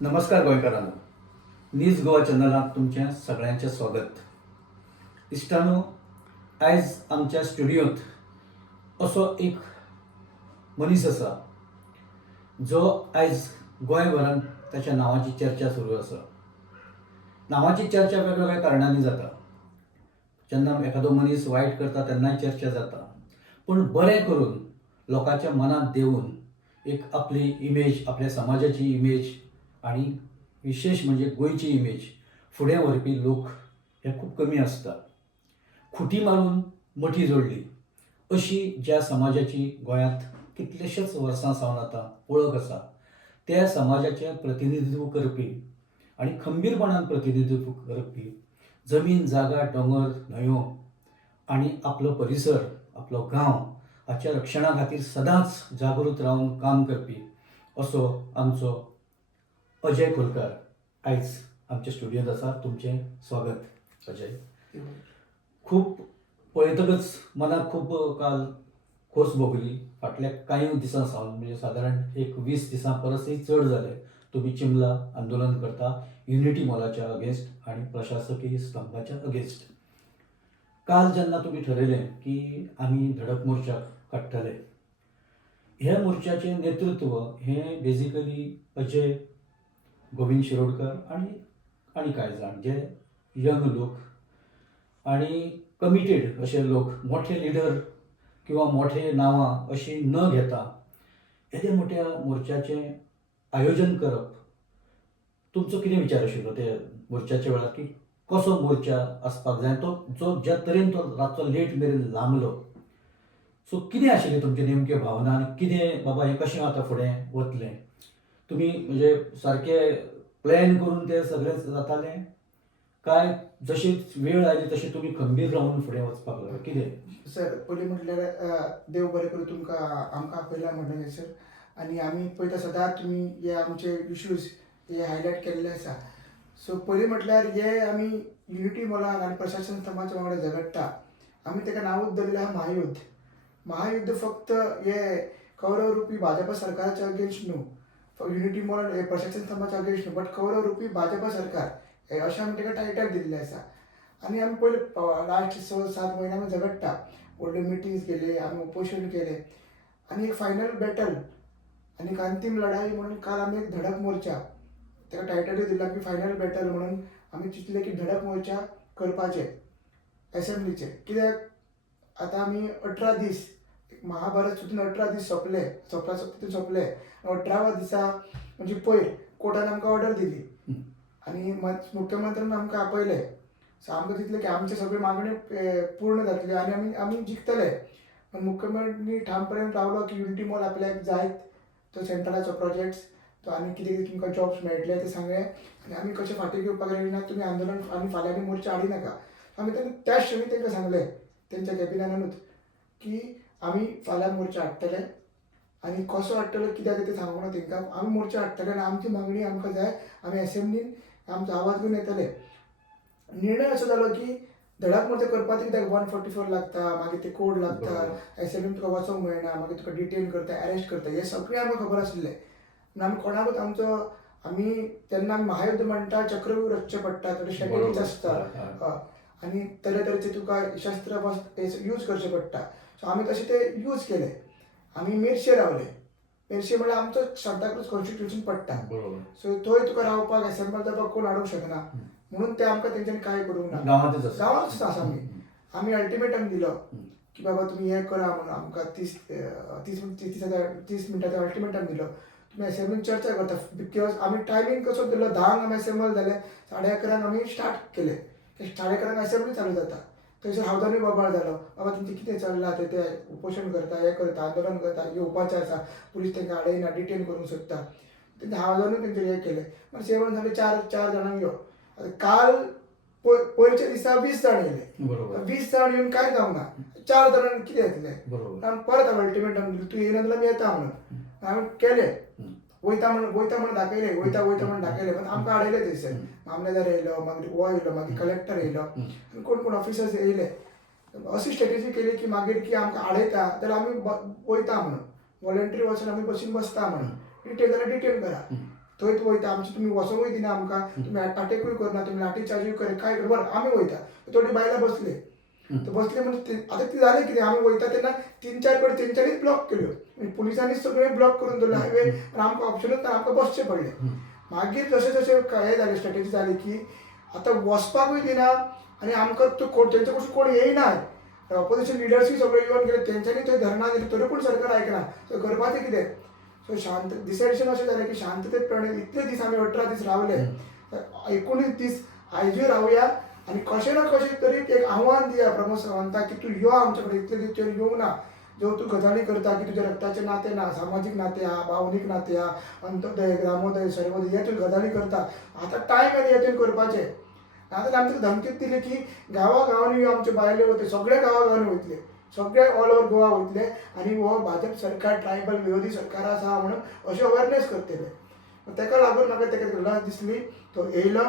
नमस्कार गोंयकारांनो. न्यूज गोवा चॅनलात तुमचें सगळ्यांचें स्वागत. इश्टानो, आयज आमच्या स्टुडियोंत असो एक मनीस आसा जो आयज गोंयभरांत ताच्या नांवाची चर्चा सुरू आसा. नांवाची चर्चा वेगवेगळ्या कारणांनी जाता. जेन्ना एखादो मनीस वायट करता तेन्नाय चर्चा जाता, पूण बरें करून लोकांच्या मनांत देऊन एक आपली इमेज, आपल्या समाजाची इमेज आणि विशेष म्हणजे गोंयची इमेज फुडें व्हरपी लोक हे खूब कमी आसता. खुटी मारून मठी जोडली अशी ज्या समाजाची गोंयांत कितलेशेच वर्सां सावन आतां वळख आसा, त्या समाजाचें प्रतिनिधित्व करपी आनी खंबीरपणान प्रतिनिधित्व करपी जमीन, जागा, दोंगर, न्हंयो आनी आपलो परिसर, आपलो गांव हाच्या रक्षणा खातीर सदांच जागृत रावन काम करपी असो आमचो अजय खोलकार आयज आमच्या स्टुडियोंत आसा. तुमचें स्वागत अजय. खूब पळयतकच मनाक खूब काल खोस भोगली. फाटल्या कांय दिसां सावन म्हणजे सादारण एक 20 दिसां परसय चड जाले तुमी चिमला आंदोलन करता युनिटी मॉलाच्या अगेन्स्ट आनी प्रशासकीय स्तंभाच्या अगेन्स्ट. काल जेन्ना तुमी ठरयलें की आमी धडक मोर्चा काडटले, ह्या मोर्चाचें नेतृत्व हें बेजिकली अजय, गोविंद शिरोडकर आनी कांय जाण जे यंग लोक आनी कमिटेड असे लोक, मोठे लिडर किंवा मोठे नांवां अशी न घेता येद्या मोठ्या मोर्चाचें आयोजन करप. तुमचो कितें विचार आशिल्लो ते मोर्चाच्या वेळार की कसो मोर्चा आसपाक जाय, तो जो ज्या तरेन तो रातचो लेट मेरेन लांबलो, सो कितें आशिल्ली तुमची नेमकी भावना आनी कितें बाबा हें कशें आतां फुडें वतलें? तुमी म्हणजे सारके प्लॅन करून तें सगळें जातालें काय जशी वेळ आयली तशी तुमी खंबीर रावन फुडें वचपाक लागले? कितें सर, पयलीं म्हटल्यार देव बरें करूं तुमकां आमकां आपयला म्हणलें सर. आनी आमी पळयता सदांच तुमी हे आमचे इश्यूज हे हायलायट केल्ले आसा. सो पयलीं म्हटल्यार हे आमी युनिटी मॉलाक आनी प्रशासन स्तंभाच्या वांगडा झगडटा. आमी ताका नांवूच धरलें आहा महायुध्द. महायुध्द फक्त हे कौरव रुपी भाजपा सरकाराच्या अगेन्स्ट न्हू, युनिटी मॉल हे प्रशासन स्तंभाच्या अगेन्स्ट न्हू, बट कौरव रुपी भाजपा सरकार हे अशें आमी ताका टायटल दिल्लें आसा. आनी आमी पयलीं लास्ट 6-7 म्हयने आमी झगडटा. व्हडल्यो मिटिंग्स केले, आमी उपोशण केलें आनी एक फायनल बॅटल आनी एक अंतीम लढाई म्हणून काल आमी एक धडक मोर्चा ताका टायटलूय दिला की फायनल बॅटल म्हणून आमी चिंतलें की धडक मोर्चा करपाचें एसेंब्लीचें. कित्याक आतां आमी 18 दीस महाभारत सुद्दां 18 दीस सोंपले 18वा दिसा म्हणजे पयर कोर्टान आमकां ऑर्डर दिली आनी मुख्यमंत्र्यान आमकां आपयले. सो आमकां दिसलें की आमचे सगळे मागणी पूर्ण जातली आनी आमी जिखतले. पण मुख्यमंत्री ठामपणान रावलो की युनिटी मॉल आपल्याक जायत, तो सेंट्रलाचो प्रोजेक्ट्स, तो आनी कितें तुमकां जॉब्स मेळटले ते सांगले. आनी आमी कशें फाटीं घेवपाक लागले ना, तुमी आंदोलन आनी फाल्यां मोर्चा हाडी नाका. आमी त्याच क्षणी तांकां सांगलें तेंच्या कॅबिनेटानूच की आमी फाल्यां मोर्चा हाडटले आनी कसो हाडटलो कित्याक ते सांगूंक ना तांकां. आमी मोर्चा हाडटले आनी आमची मागणी आमकां जाय. आमी एसेंब्लीन आमचो आवाज घेवन येतले. निर्णय असो जालो की धडक मोर्चा करपाक कित्याक 144 लागता, मागीर ते कोड लागता, एसेंब्लीन तुका वचोंक मेळना, मागीर तुका डिटेन करता, अरेस्ट करता, हे सगळें आमकां खबर आसलें. आनी आमी कोणाकूच आमी तेन्ना आमी महायुध्द म्हणटा चक्रव्यूह रचचें पडटा, थोडी स्ट्रॅटेजीज आसता आनी तरेतरेचे तुका शस्त्र यूज करचें पडटा. सो आमी तशें ते यूज केले. आमी मेर्शे रावले. मेर्शे म्हणल्यार आमचो सांताक्रूज कॉन्स्टिट्युशन पडटा. सो थंय तुका रावपाक एसेंबल जावपाक कोण हाडूंक शकना. म्हणून ते आमकां तेंच्यांनी कांय करूंक ना. गांवांतच आसा आमी अल्टिमेटम दिलो की बाबा तुमी हें करा म्हणून. आमकां 30 मिनटाचो अल्टिमेटम दिलो. तुमी एसेंब्लीन चर्चा करता बिकॉज आमी टायमींग कसो दिलो 10 आमी एसेंबल जाले, 11:30 आमी स्टार्ट केले. 11:30 एसेंब्ली चालू जाता. थंयसर हावदानूय बोबाळ जालो, बाबा तुमचें कितें चल्लां ते उपोशण करता, हें करता, आंदोलन करता, येवपाचें आसा, पुलीस तांकां आडयना, डिटेन करूंक सोदता. तेंच्या हावदानूय तेंचेर हें केलें. मागीर शेवट जालें 4 जाणांक यो. काल पयरच्या दिसा 20 जाण येयले. 20 जाण येवन कांय जावंक ना. 4 जाणांक कितें येतलें? आमी परत आल्टिमेटम दिलो, तूं येयना जाल्यार आमी येता म्हणून. आमी केलें. वयता म्हणून दाखयलें, वयता म्हणून दाखयलें. पण आमकां आडयलें थंयसर. मामलेदार येयलो, मागीर हो येयलो, मागीर कलेक्टर येयलो आनी कोण ऑफिसर्स येयले. अशी स्ट्रॅटेजी केली की मागीर की आमकां आडयता जाल्यार आमी वयता म्हणून, वॉलंटरी वचून आमी बसीन बसता म्हणून, डिटेन जाल्यार डिटेन करा. थंय वयता आमची तुमी वचोंकूय दिना आमकां तुमी अटॅकूय करना तुमी लाठी चार्जूय करे काय कर बरं आमी वयता थोडी बायलां बसले तर बसले म्हणजे आतां ती जालें कितें आमी वयता तेन्ना 3-4 कडे तेंच्यांनीच ब्लॉक केल्यो म्हणजे पुलिसांनीच सगळे ब्लॉक करून दवरले हायवे आनी आमकां ऑप्शनूच ना आमकां बसचें पडलें मागीर जशें जशें हें जालें स्ट्रॅटेजी जाली की आतां वचपाकूय दिना आनी आमकां तेंचे कडसून कोण येयनात ऑपोजिशन लिडर्सूय सगळे येवन गेले तेंच्यांनी थंय धरना दिली तरी पूण सरकार आयकना सो करपाचें कितें सो शांत डिसायडेशन अशें जालें की शांततेत प्रमाणे इतले दीस आमी 18 दीस रावले 19 दीस आयजूय रावया आनी कशें ना कशें तरी एक आव्हान दिया प्रमोद सावंताक की तूं यो आमचे कडेन इतले दीस तुवें येवंक ना जो तूं गजाली करता की तुज्या रक्ताचे नाते ना सामाजीक नाते आहा भावनीक नाते आहा अंत्योदय ग्रामोदय सर्वोदय हे तूं गजाली करता आतां टायम येयला हे तुवें करपाचें नाजाल्यार आमकां धमकीच दिली की गांवांनी आमचे बायले वयतले सगळे गांवांनी वयतले सगळे ऑल ओव्हर गोवा वयतले आनी हो भाजप सरकार ट्रायबल विरोधी सरकार आसा म्हणून अशें अवेरनेस करतले तेका लागून म्हाका तेका लज दिसली तो येयलो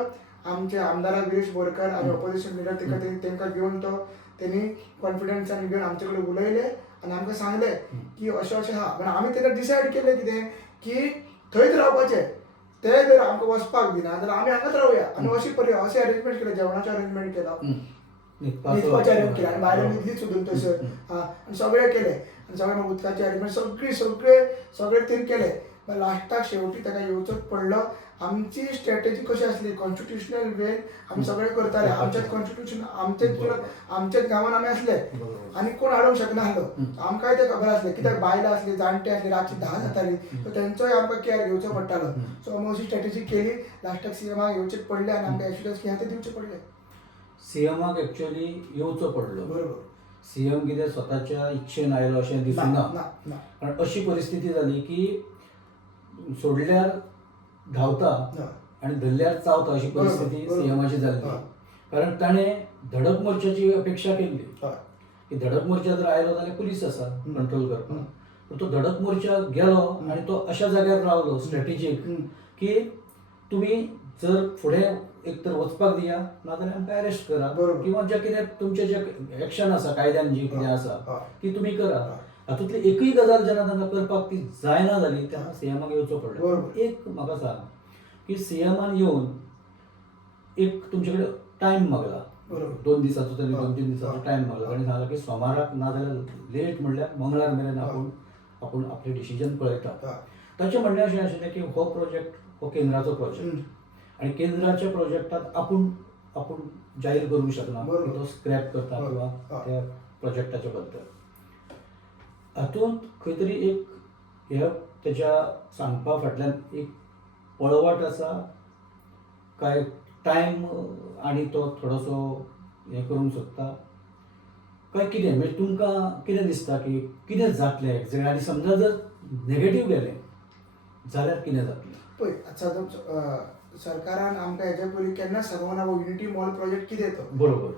आमचे आमदाराक गिरीश बोरकर आनी ऑपोजिशन लिडर तेंकां घेवन तो तेणी कॉन्फिडन्सान घेवन आमचे कडेन उलयले आनी आमकां सांगलें की अशें अशें आहा पण आमी तेका डिसायड केलें कितें की थंयच रावपाचें ते जर आमकां वचपाक दिना जाल्यार आमी हांगाच रावया आनी अशें अरेंजमेंट केलें जेवणाचें अरेंजमेंट केलो न्हिदपाचें अरेंज केलें आनी बायलां न्हिदलीच सोदून थंयसर आनी सगळें केलें आनी सगळें उदकाचें अरेंजमेंट सगळें तेणी केलें लास्टाक शेवटी ताका येवचोच पडलो आमची स्ट्रॅटेजी कशी आसली कॉन्स्टिट्युशनल वेन आमी सगळें करताले आमचेच कॉन्स्टिट्युशन आमचेच गांवांत आमी आसले आनी कोण हाडूंक शकनासलो आमकांय तें खबर आसलें कित्याक बायलां आसलीं जाणटे आसलीं रातची 10 जातालीं सो तेंचोय आमकां केअर घेवचो पडटालो सो आमी अशी स्ट्रॅटेजी केली लास्टाक सीएमाक येवचेच पडलें आनी आमकां एश्युरन्स की आतां दिवचें पडलें सीएमाक एक्चुअली येवचो पडलो बरोबर सीएम कितें स्वताच्या इच्छेन आयलो अशें दिसूना पण अशी परिस्थिती जाली की सोडल्यार धांवता आनी धरल्यार चावता अशी परिस्थिती सीएमाची जाल्ली कारण ताणें धडक मोर्चाची अपेक्षा केल्ली की धडक मोर्चा जर आयलो जाल्यार पुलीस आसा कंट्रोल करपाक पण तो धडक मोर्चा गेलो आनी तो अशा जाग्यार रावलो स्ट्रॅटेजीक की तुमी जर फुडें एक तर वचपाक दिया नाजाल्यार आमकां अरेस्ट करा किंवा जें कितें तुमचें जें एक्शन आसा कायद्यान जी कितें आसा ती तुमी करा हातूंतली एकूय गजाल जेन्ना तांकां करपाक ती जायना जाली तेन्ना सीएमाक येवचो पडलो एक म्हाका सांग की सीएमान येवन एक तुमचे कडेन टायम मागला 2 दिसाचो तरी 2-3 दिसाचो टायम मागला ताणें सांगलें की सोमाराक नाजाल्यार लेट म्हणल्यार मंगळार मेरेन आपूण आपलें डिसिजन पळयता ताचें म्हणणें अशें आशिल्लें की हो प्रोजेक्ट हो केंद्राचो प्रोजेक्ट आनी केंद्राच्या प्रोजेक्टाक आपूण जाहीर करूंक शकना तो स्क्रॅप करता किंवा त्या प्रोजेक्टाच्या बद्दल हातूंत खंय तरी एक हे तेच्या सांगपा फाटल्यान एक पळवट आसा काय टायम आनी तो थोडोसो हें करूंक सोदता काय कितें म्हणजे तुमकां कितें दिसता की कितें जातलें एक्झॅक्ट आनी समजा जर नेगेटीव गेलें जाल्यार कितें जातलें पळय आतां सरकारान आमकां हेच्या पयलीं केन्नाच सांगूंक ना युनिटी मॉल प्रोजेक्ट कितें तो बरोबर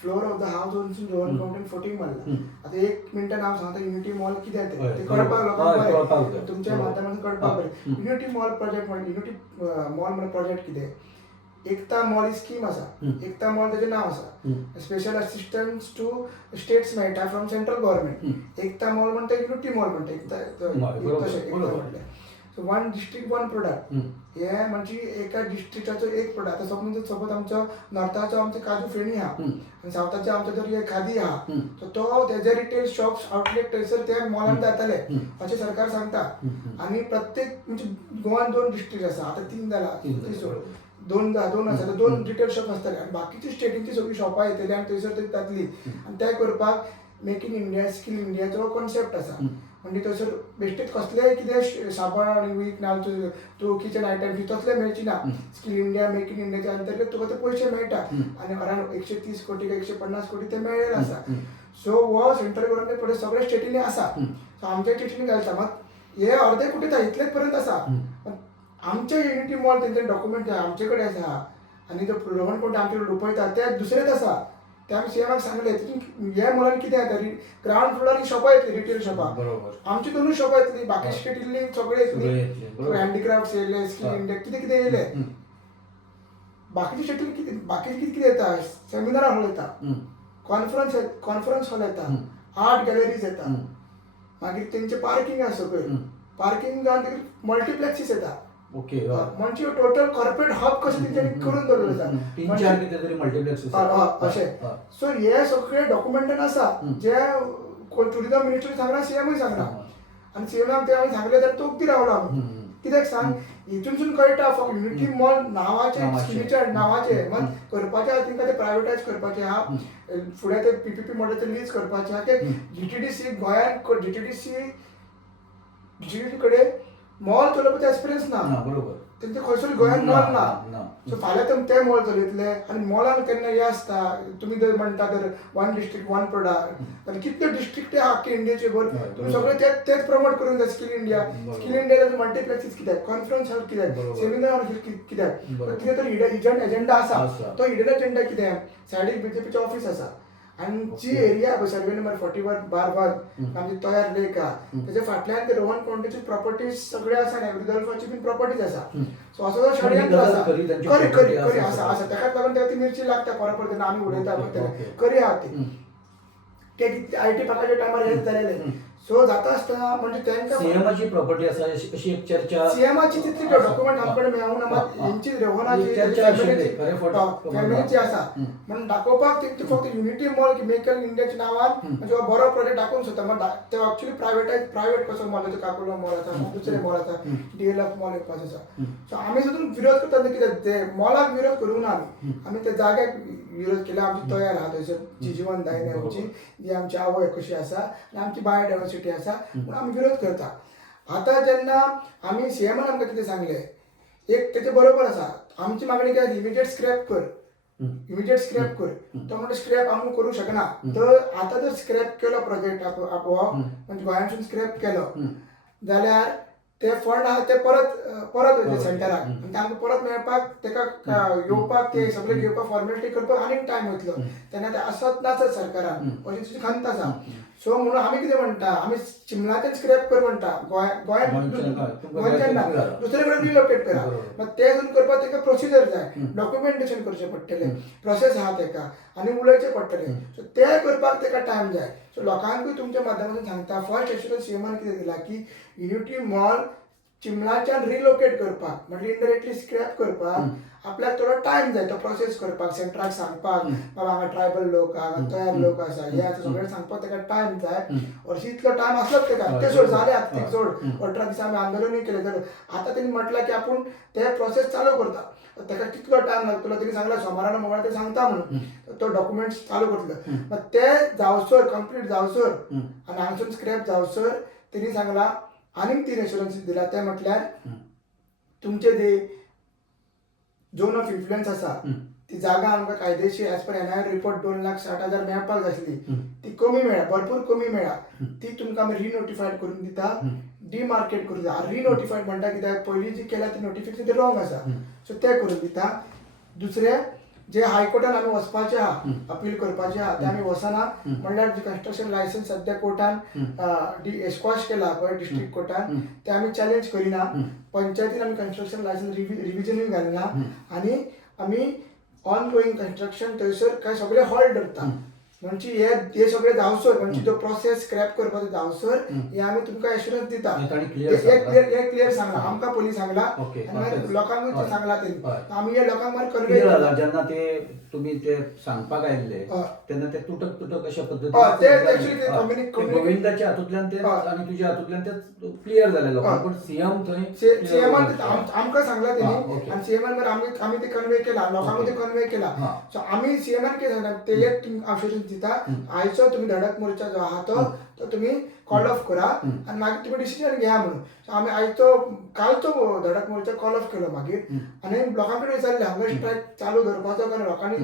फ्लोर ऑफ द हावस वचून जॉन काउंटीन फोटींग मारला आतां 1 मिनटान हांव सांगता युनिटी मॉल कितें तें कळपाक लोकांक बरें तुमच्या माध्यमांतून कळपाक बरें युनिटी मॉल प्रोजेक्ट म्हणजे युनिटी मॉल म्हणजे प्रोजेक्ट कितें एकता मॉल ही स्कीम आसा एकता मॉल तेजें नांव आसा स्पेशल असिस्टन्स टू स्टेट्स मेळटा from central government Ekta mall म्हणटा युनिटी मॉल म्हणटा तशें एकता म्हटल्यार सो 1 डिस्ट्रिक्ट 1 प्रोडक्ट हे म्हणजे एका डिस्ट्रिक्टाचो एक प्रोडक्ट आतां सपोज आमचो नॉर्थाचो आमचो काजू फेणी आहा आनी सावथाचो आमचो जर खादी आहा सो तो तेजे रिटेल शॉप्स आउटलेट थंयसर त्या मॉलान जाताले अशें सरकार सांगता आनी प्रत्येक म्हणजे गोवान 2 डिस्ट्रिक्ट आसा आतां 3 जाला दोन आसा 2 रिटेल शॉप आसतले आनी बाकीची स्टेटींची सगळीं शॉपां येतली आनी थंयसर ती जातली आनी ते करपाक मेक इन इंडिया स्कील इंडियाचो कॉन्सेप्ट आसा म्हणजे थंयसर बेश्टेच कसलेंय कितें साबण आनी वीक ना तूं किचन आयटम तसले मेळची ना स्कील इंडिया मेक इन इंडियाच्या अंतर्गत तुका ते पयशे मेळटा आनी अरावंड 130 कोटी काय 150 कोटी ते मेळ्ळेले आसा सो हो सेंट्रल गव्हर्मेंट फुडें सगळे स्टेटींनी आसा सो आमच्या स्टेटींनी घालता मात हे अर्दे कोटी इतलेच पर्यंत आसा आमचे युनिटी मॉल तेंचे डॉक्युमेंट आमचे कडेन आसा आनी जो गव्हर्मेंट कोण आमचे कडेन रुपयता ते दुसरेच आसा ते आमी सीएमाक सांगले हे मॉलान कितें येता ग्रावंड फ्लोरार शॉपां येतली रिटेल शॉपां आमची 2 शॉपां येतली बाकी स्टेटींतली सगळे येतली हँडीक्राफ्ट्स येयले स्कील इंडिया कितें येयले बाकीच्या स्टेटींत कितें येता सेमिनार हॉल येता कॉन्फरन्स हॉल येता आर्ट गॅलरीज येता मागीर तेंचे पार्किंग आसा सकयल पार्किंग जावन मल्टीप्लेक्सीस येता ओके म्हणजे टोटल कॉर्पोरेट हब कशें तेंच्यांनी करून दवरलेलें आसा. 3-4 कितें तरी मल्टीप्लेक्स अशें सो हे सगळे डॉक्युमेंटान आसा जे टुरिझम मिनिस्ट्री सांगला सीएमूय सांगला आनी सीएमान ते आमी सांगले जाल्यार तो उक्ती रावलो आमी. कित्याक सांग हितूनसून कळटा फक्त युनिटी मॉल नांवाचे स्किमीच्या नांवाचे मग करपाचे आहा तिंका ते प्रायवेटायज करपाचे आहा फुडें ते पीपीपी मॉडेल रिलीज करपाचे आहा ते जीटीडीसी गोंयान जीटीडीसी कडेन मॉल चलोवपाचे एक्सपिरियन्स ना. बरोबर तेंचे खंयसर गोंयांत मॉल ना. सो फाल्यां ते मॉल चलयतले आनी मॉलान केन्ना हे आसता तुमी जर म्हणटा तर वन डिस्ट्रिक्ट वन प्रोडक्ट आनी कितले डिस्ट्रिक्ट आहा आख्खे इंडियेचे भर तुमी सगळे तेच प्रमोट करून जाय. स्कील इंडिया मल्टीप्लेक्सीस कित्याक कॉन्फरन्स हॉल कित्याक सेमिनार हॉल कित्याक कितें तरी एजेंडा आसा. तो हिडन एजेंडा कित्याक सायडीक बीजेपीचें ऑफिस आसा आनी जी एरिया सर्वे नंबर 41 बार आमची तयार लेक आहा तेच्या फाटल्यान ते रोहन काउंटीची प्रॉपर्टीज सगळे आसा आनी एग्रीकल्चरची बीन प्रॉपर्टीज आसा. सो असो षडयंत्र आसा करी आसा तेकाच लागून ती मिरची लागता परत परत आमी उडयता करी आहा ते आयटी पार्काच्या टायमार हेच जालेले. सो जाता आसतना म्हणजे तांकां सीएमाची प्रॉपर्टी आसा अशी एक चर्चा सीएमाची तितली डॉक्युमेंट आमकडे मेळूंक ना मात हेंची रोहनाची फॅमिलीची आसा म्हणून दाखोवपाक तेंची फक्त युनिटी मॉल मेक इन इंडियाच्या नांवान म्हणजे बरो प्रोजेक्ट दाखोवंक सोदता मग ते एक्चुअली प्रायवेट कसो मॉल आसा काकुलो मॉल आसा दुसरे मॉल आसा डीएलएफ मॉल येवपाचो आसा. सो आमी सुद्दां विरोध करता कित्याक ते मॉलाक विरोध करूंक ना आमी त्या जाग्याक विरोध केला. आमची तयार आहा थंयसर जीवन दायने आमची जी आमची आवय कशी आसा आनी आमची बायोडायवर्सिटी आसा म्हणून आमी विरोध करता. आतां जेन्ना आमी सीएमान आमकां कितें सांगलें एक तेचे बरोबर आसा आमची मागणी कितें इमिजिएट स्क्रॅप कर तो म्हणटा स्क्रॅप आमी करूंक शकना. तर आतां जर स्क्रॅप केलो प्रोजेक्ट हो म्हणजे गोंयांतसून स्क्रॅप केलो जाल्यार ते फंड आहा ते परत वयतले सेंटराक आनी तांकां परत मेळपाक तेका येवपाक ते सगळे घेवपाक फॉर्मेलिटी करपाक आनीक टायम वयतलो तेन्ना ते आसत नासत सरकारान अशी तुजी खंत आसा. सो म्हणून आमी कितें म्हणटा आमी चिमलाच्यान स्क्रॅप कर म्हणटा गोंयांत दुसरे कडेन रिलोकेट करा. मात ते जर करपाक ताका प्रोसिजर जाय डॉक्युमेंटेशन करचें पडटलें प्रोसेस आहा ताका आनी उलयचें पडटलें. सो ते करपाक ताका टायम जाय. सो लोकांकूय तुमच्या माध्यमांतून सांगता फर्स्ट एश्युरन्स सीएमान कितें दिला की युनिटी मॉल चिमलाच्यान रिलोकेट करपाक म्हणजे इनडायरेक्टली स्क्रॅप करपाक आपल्याक थोडो टायम जाय तो प्रोसेस करपाक सेंटराक सांगपाक बाबा हांगा ट्रायबल लोक आहा तयार लोक आसा हे आसा सगळें सांगपाक ताका टायम जाय. अशी इतलो टायम आसलोच ताका ते सोड जाले आतां ते सोड 18 दिसा आमी आंदोलनूय केलें तर आतां तेणी म्हटलां की आपूण ते प्रोसेस चालू करता. ताका कितलो टायम लागतलो तेणी सांगला सोमारान मंगळार ते सांगता म्हणून तो डॉक्युमेंट्स चालू करतलो. मात ते जावसर कंप्लीट जावसर आनी हांगासून स्क्रॅप जावसर तेणी सांगला आनीक 3 एश्युरन्स दिला ते म्हटल्यार तुमचे जे झोन ऑफ इन्फ्लुएन्स आसा ती जागा आमकां कायदेशीर एज पर एनआयआर रिपोर्ट 2,60,000 मेळपाक जाय आसली ती कमी मेळ्ळा भरपूर कमी मेळ्ळा. ती तुमकां आमी रिनोटिफायड करून दिता डिमार्केट करून दिता. रिनोटिफायड म्हणटा कित्याक पयलीं जी केल्या ती नोटिफिकेशन ते रॉंग आसा सो ते करून दिता. दुसरें जे हायकोर्टान आमी वचपाचे आहा अपील करपाचे आहा ते आमी वचना म्हणल्यार जे कन्स्ट्रक्शन लायसन्स सद्या कोर्टान स्क्वॉश केला पळय डिस्ट्रिक्ट कोर्टान ते आमी चॅलेंज करिना. पंचायतीन आमी कन्स्ट्रक्शन लायसन्स रिविजनूय घालना आनी आमी ऑन गोईंग कन्स्ट्रक्शन थंयसर काय सगळे हॉल्ट धरता. म्हणजे हे सगळे जावसर म्हणजे जो प्रोसेस स्क्रॅप करपाचो जावसर हे आमी तुमकां एश्युरन्स दिता. हे क्लियर सांगला आमकां पयलीं सांगला आनी लोकांकूय ते सांगला तेणी आमी हे लोकांक मागीर कन्वे केला. जेन्ना ते तुमी ते सांगपाक आयिल्ले तेन्ना ते तुटक अशा पद्दतीन गोविंदाच्या हातूंतल्यान ते आनी तुज्या हातूंतल्यान ते क्लियर जाले लोकांक पण सीएम थंय सीएमान आमकां सांगला तेणी आनी सीएमान आमी ते कन्वे केला लोकांक ते कन्वे केला. सो आमी सीएमान कितें सांगला ते एक आश्वासन दिता आयचो तुमी धडक मोर्चा जो आहा तो तुमी कॉल ऑफ करा आनी मागीर तुमी डिसिजन घेया म्हणून. सो आमी आयचो कालचो धडक मोर्चा कॉल ऑफ केलो मागीर आनी लोकां कडेन विचारलें हांगा स्ट्रायक चालू धरपाचो कारण लोकांनी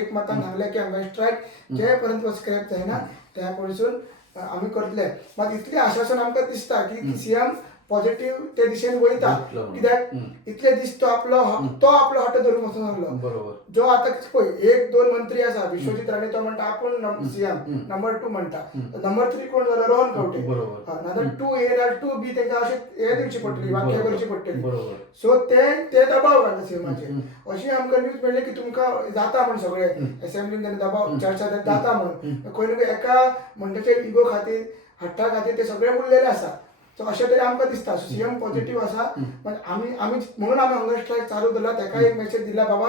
एक मतान सांगलें की हांगा स्ट्रायक जे पर्यंत स्क्रॅप जायना त्या पयसून आमी करतले. मात इतलें आश्वासन आमकां दिसता की सीएम पॉझिटिव्ह ते दिशेन वयता कित्याक इतले दीस तो आपलो हट्ट धरून वचून आसलो जो आतां पळय 1-2 मंत्री आसा विश्वजीत राणे तो म्हणटा आपूण सीएम नंबर 2 म्हणटा नंबर 3 कोण जालो रोहन खंवटे नाजाल्यार 2A नाल्यार 2B तांकां अशें हे दिवची पडटली वाक्य करची पडटली. सो ते दबाव घालता सीएमाचेर. अशी आमकां न्यूज मेळ्ळी की तुमकां जाता म्हण सगळे असेंब्लीन तेन्ना दबाव चर्चा जाता म्हणून खंय ना खंय एका म्हणटाचे इगो खातीर हट्टा खातीर ते सगळे उरलेले आसा. सो अशें तरी आमकां दिसता सीएम पॉझिटिव्ह आसा म्हणजे आमी म्हणून आमी हंगर स्ट्रायक चालू दवरला ताका एक मेसेज दिला बाबा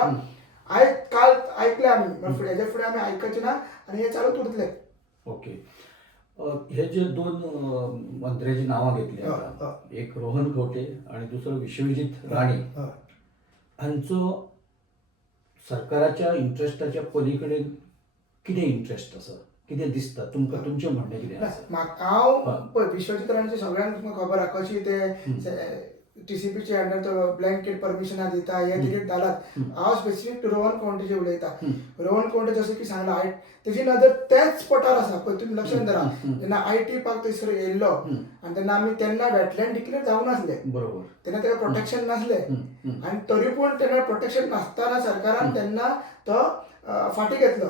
आयज काल ऐकले आमी हेजे फुडें आमी आयकचे ना आनी हे चालूच उरतले. ओके. हे जे दोन मंत्र्याची नावं घेतली आता, एक रोहन खंवटे आणि दुसरो विश्वजित राणे, हांचो सरकाराच्या इंट्रस्टाच्या पलीकडे कितें इंट्रस्ट आसा, कितें दिसता तुमकां, तुमचें म्हणणें कितें आसा? हांव पळय विश्वजीत राणेचे सगळ्यांक तुमकां खबर आहा कशी ते टीसीपीचे अंडर तो ब्लँकेट परमिशनां दिता हे कितें घालात. हांव स्पेसिफीक रोहन खंवटेचे उलयता. रोहन खंवटे जसं की सांगला तेजी नदर तेच स्पॉटार आसा. पळय तुम्ही लक्षात धरा जेन्ना IT पार्क थंयसर येयल्लो आनी तेन्ना वेटलँड डिक्लेअर जावं नासले, बरोबर, तेन्ना ताका प्रोटेक्शन नासले आनी तरी पूण तेन्ना प्रोटेक्शन नासतना सरकारान तेन्ना तो फाटी घेतलो